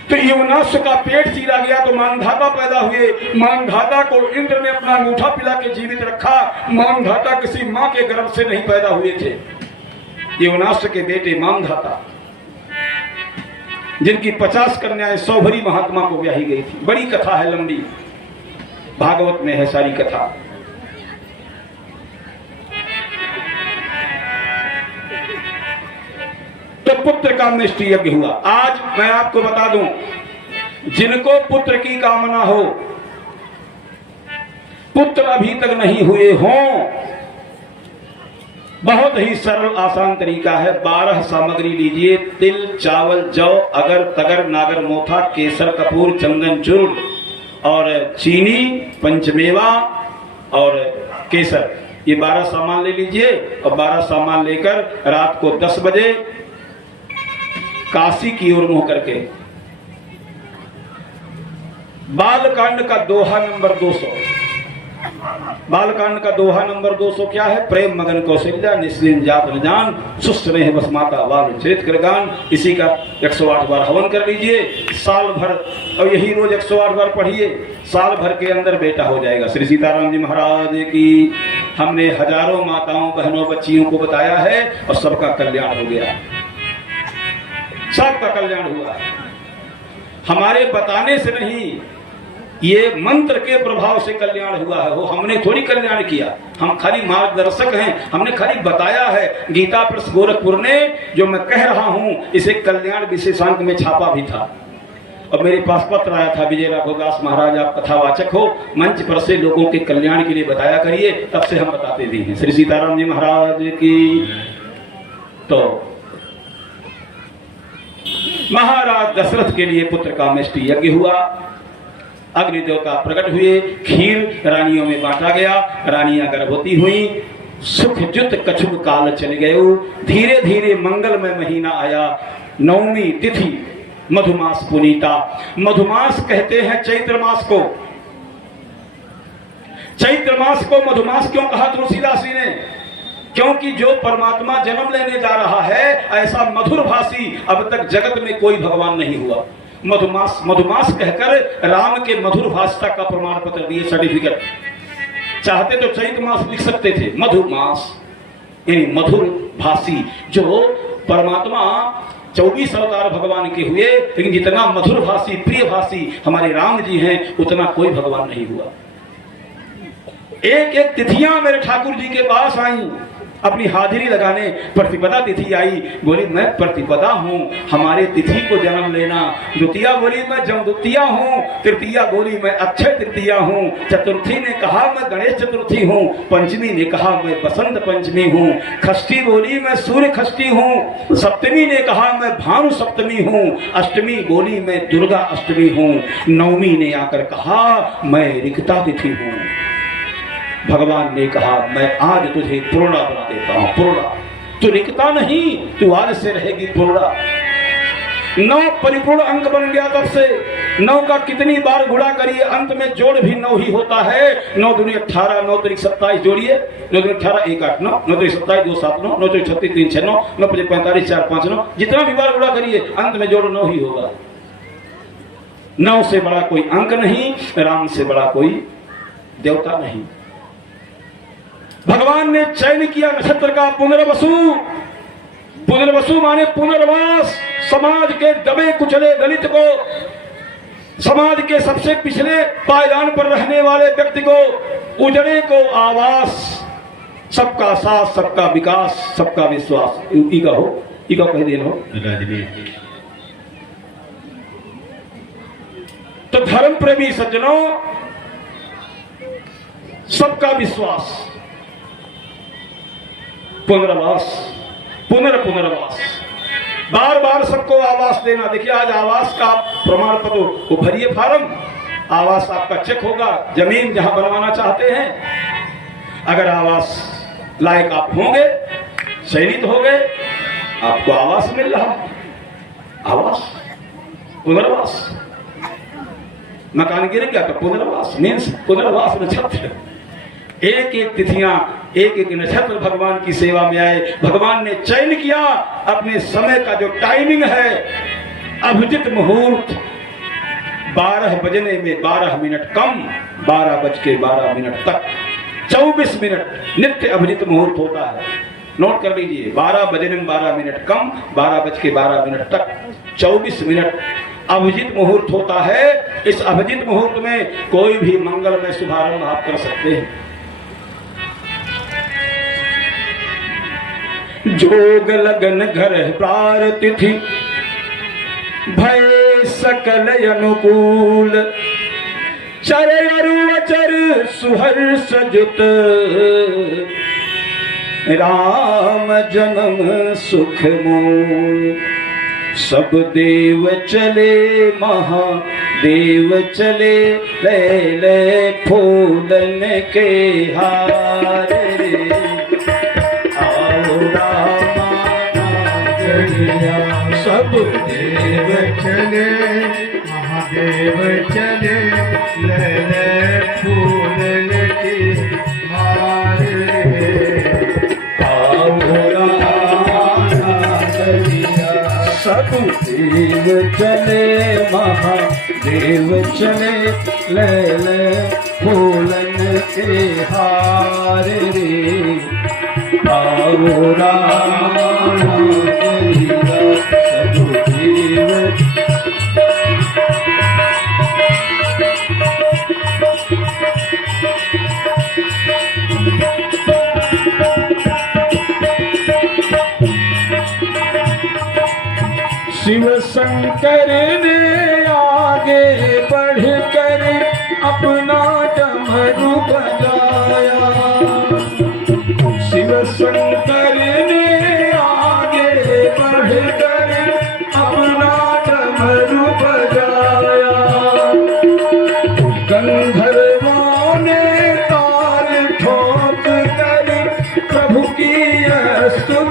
तो योनाश्व का पेट चीरा गया तो मानधाता पैदा हुए। मानधाता को इंद्र ने अपना अंगूठा पिला के जीवित रखा। मानधाता किसी मां के गर्भ से नहीं पैदा हुए थे। योनाश्व के बेटे मानधाता, जिनकी 50 कन्याएं 100 भरी महात्मा को ब्याही गई थी। बड़ी कथा है, लंबी, भागवत में है सारी कथा। तो पुत्र का मेष्टि यज्ञ हुआ। आज मैं आपको बता दूं, जिनको पुत्र की कामना हो, पुत्र अभी तक नहीं हुए हों, बहुत ही सरल आसान तरीका है। 12 सामग्री लीजिए, तिल, चावल, जौ, अगर, तगर, नागर, मोथा, केसर, कपूर, चंदन, चूर्ण और चीनी, पंचमेवा और केसर, ये 12 सामान ले लीजिए। और 12 सामान लेकर रात को 10 बजे काशी की ओर मुंह करके बालकांड का दोहा नंबर 200, बालकांड का दोहा नंबर 200 क्या है? प्रेम मगन कौशल्या निस्लिन जात न जान, सुस्त रहे बस माता वाल चरित कर गान। इसी का 108 बार हवन कर लीजिए साल भर, और यही रोज 108 बार पढ़िए, साल भर के अंदर बेटा हो जाएगा। श्री सीताराम जी महाराज की। हमने हजारों माताओं बहनों बच्चियों को बताया है और सबका कल्याण हो गया, सबका कल्याण हुआ। हमारे बताने से नहीं, ये मंत्र के प्रभाव से कल्याण हुआ है। वो हमने थोड़ी कल्याण किया, हम खाली मार्गदर्शक हैं, हमने खाली बताया है। गीता प्रेस गोरखपुर ने जो मैं कह रहा हूं, इसे कल्याण विशेषांक में छापा भी था। और मेरे पास पत्र आया था, विजय राघव दास महाराज आप कथावाचक हो, मंच पर से लोगों के कल्याण के लिए बताया करिए, तब से हम बताते भी हैं। श्री सीताराम जी महाराज की। तो महाराज दशरथ के लिए पुत्र का मिष्टि यज्ञ हुआ, अग्नि देवता प्रकट हुए, खीर रानियों में बांटा गया, रानियां गर्भवती हुई, सुख जुत कछुक काल चले गए। धीरे धीरे मंगलमय महीना आया, नवमी तिथि, मधुमास पुनीता। मधुमास कहते हैं चैत्र मास को। चैत्र मास को मधुमास क्यों कहा तुलसीदास जी ने? क्योंकि जो परमात्मा जन्म लेने जा रहा है, ऐसा मधुर भाषी अब तक जगत में कोई भगवान नहीं हुआ। मधुमास, मधुमास कहकर राम के मधुर भाषा का प्रमाण पत्र दिए, सर्टिफिकेट। चाहते तो चैत्र मास लिख सकते थे, मधुमास यानी मधुर भाषी। जो परमात्मा 24 अवतार भगवान के हुए, लेकिन जितना मधुर भाषी, प्रिय भाषी हमारे राम जी हैं, उतना कोई भगवान नहीं हुआ। एक एक तिथियां मेरे ठाकुर जी के पास आई अपनी हाजिरी लगाने। प्रतिपदा तिथि आई, बोली मैं प्रतिपदा हूँ, हमारे तिथि को जन्म लेना। द्वितीया बोली मैं जमदुतिया हूँ। तृतीया बोली मैं अक्षय तृतीया हूँ। चतुर्थी ने कहा मैं गणेश चतुर्थी हूँ। पंचमी ने कहा मैं बसंत पंचमी हूँ। षष्ठी बोली मैं सूर्य षष्ठी हूँ। सप्तमी ने कहा मैं भानु सप्तमी हूँ। अष्टमी बोली मैं दुर्गा अष्टमी हूँ। नवमी ने आकर कहा मैं रिक्ता तिथि हूँ। भगवान ने कहा मैं आज तुझे पूर्णा बना देता हूं। पूर्णा, तू रिक्ता नहीं, तू आज से रहेगी पूर्णा। 9 परिपूर्ण अंक बन गया तब से। 9 का कितनी बार गुणा करिए, अंत में जोड़ भी 9 ही होता है। 9 दूनी 18, 9 त्रिक 27 जोड़िए, 9 दूनी 18, 1 8 9, 9 त्रिक 27 2 7 9, 9 त्रिक 36 3 6 9, 9 5 45 4 5 9, जितना भी बार गुणा करिए अंत में जोड़ 9 ही होगा। 9 से बड़ा कोई अंक नहीं, राम से बड़ा कोई देवता नहीं। भगवान ने चयन किया नक्षत्र का पुनर्वसु। पुनर्वसु माने पुनर्वास। समाज के दबे कुचले दलित को, समाज के सबसे पिछले पायदान पर रहने वाले व्यक्ति को, उजड़े को आवास। सबका साथ, सबका विकास, सबका विश्वास। ईका हो, ईका कह देना हो। तो धर्म प्रेमी सज्जनों, सबका विश्वास, पुनर्वास, पुनर्वास, बार बार सबको आवास देना। देखिए आज आवास का प्रमाण पत्र वो भरिए फॉर्म, आवास आपका चेक होगा। जमीन जहां बनवाना चाहते हैं, अगर आवास लायक आप होंगे, चयनित हो गए, आपको आवास मिल रहा है। आवास, पुनर्वास, मकान गिर गया तो पुनर्वास मीन्स पुनर्वास नक्षत्र। एक एक तिथियां, एक एक नक्षत्र भगवान की सेवा में आए। भगवान ने चयन किया अपने समय का जो टाइमिंग है, अभिजित मुहूर्त 12 बजने में 12 मिनट कम, 12:12 तक 24 मिनट नित्य अभिजित मुहूर्त होता है। नोट कर लीजिए, 12 बजने में 12 मिनट कम, 12:12 तक 24 मिनट अभिजित मुहूर्त होता है। इस अभिजित मुहूर्त में कोई भी मंगलमय शुभारंभ आप कर सकते हैं। जोग लगन घर प्रार तिथि भय सकल अनुकूल। चर अरुवचर सुहर्ष जुत राम जन्म सुख मूल। सब देव चले महादेव चले, ले ले फूलन के हार रे। आओ रामा गढ़िया, सब देव चले महादेव चले, ले ले फूलन के हार रे। आओ सब देव चले महादेव चले, ले ले फूलन के हार रे। आओ राम सब देव। शिव शंकर ने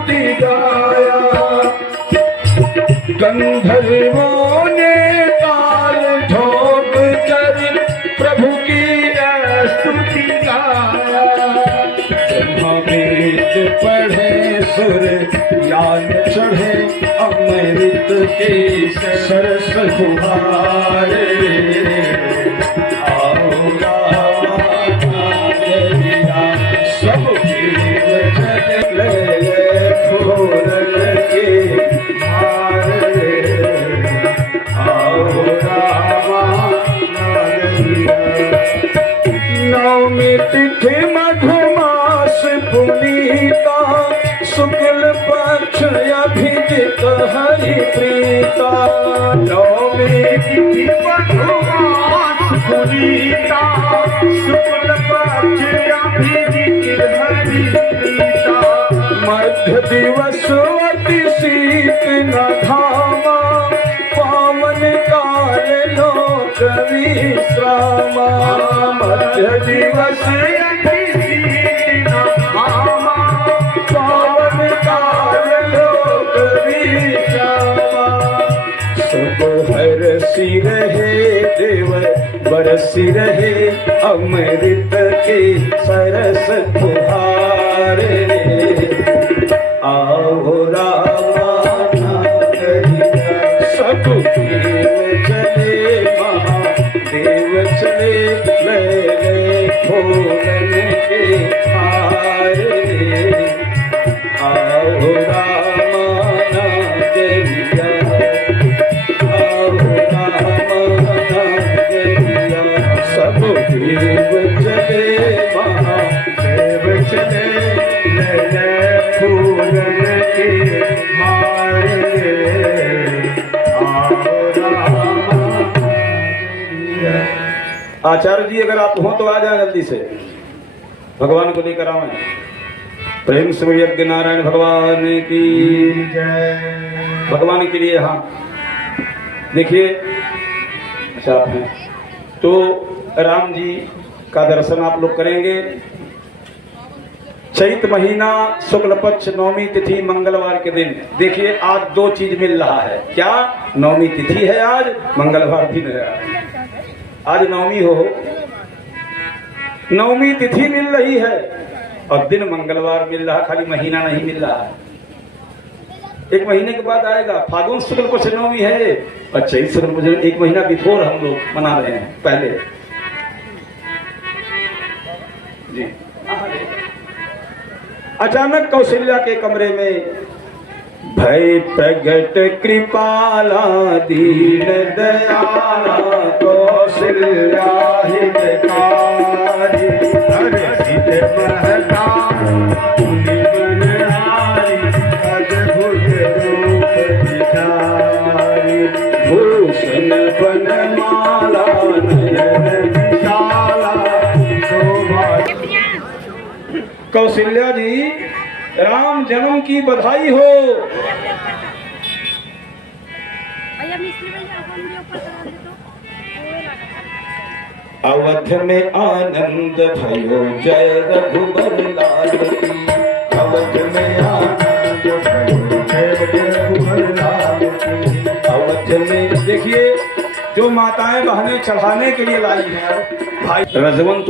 स्तुति गाया, गंधर्वों ने ताल ठोक कर प्रभु की स्तुति गाया। ब्रह्मवेद पढ़े सुर यान चढ़े, अमृत के सरस फुहारे, आओ रामा सब जीव चले फूलन के मारे, आओ रामा। नवमी तिथि मधुमास पुनीता, शुक्ल पक्ष अभिजित हरि प्रीता। नवमी तिथि मधुमास पुनीता, शुक्ल पक्ष अभिजित हरि प्रीता। मध्य दिवस अति शीत न घामा, पावन काल लोक विश्रामा। मध्य दिवस अति शीत न घामा, पावन काल लोक विश्रामा। सब हरसी रहे देव बरसी रहे, अमृत के सरस फुहारे, आओ रामा नागरिया। सब देव चले महादेव चले, ले फूलन के हारे, आओ रामा नागरिया, आओ रामा नागरिया। सब देव चले महादेव चले, ले फूलन के मारे, आओ रामा। आचार्य जी अगर आप हो तो आ जाए जल्दी से, भगवान को लेकर आए। प्रेम से यज्ञ नारायण भगवान की जय। भगवान के लिए हाँ देखिए, अच्छा आप हैं तो राम जी का दर्शन आप लोग करेंगे। चैत महीना शुक्ल पक्ष नवमी तिथि मंगलवार के दिन। देखिए आज दो चीज मिल रहा है, क्या नवमी तिथि है आज, मंगलवार दिन है आज नवमी हो, नवमी तिथि मिल रही है और दिन मंगलवार मिल रहा, खाली महीना नहीं मिल रहा है। एक महीने के बाद आएगा फागुन शुक्ल पक्ष नवमी है और चैत शुक्ल पक्ष, एक महीना बिफोर हम लोग मना रहे हैं पहले जी। अचानक कौशल्या के कमरे में भय प्रगट कृपाला दीन दयाला, कौशल्या हितकारी, हर्षित महता मुनि बनहारी, अद्भुत रूप दिखारी, भूषण बनमाला नयन विशाला, शोभा। कौशल्या जी राम जन्म की बधाई हो। अवध में आनंद भयो जय रघुबर लाल की, अवध में आनंद भयो जय रघुबर लाल की। अवध में देखिए जो माताएं बहनें चढ़ाने के लिए लाई हैं भाई रजवंत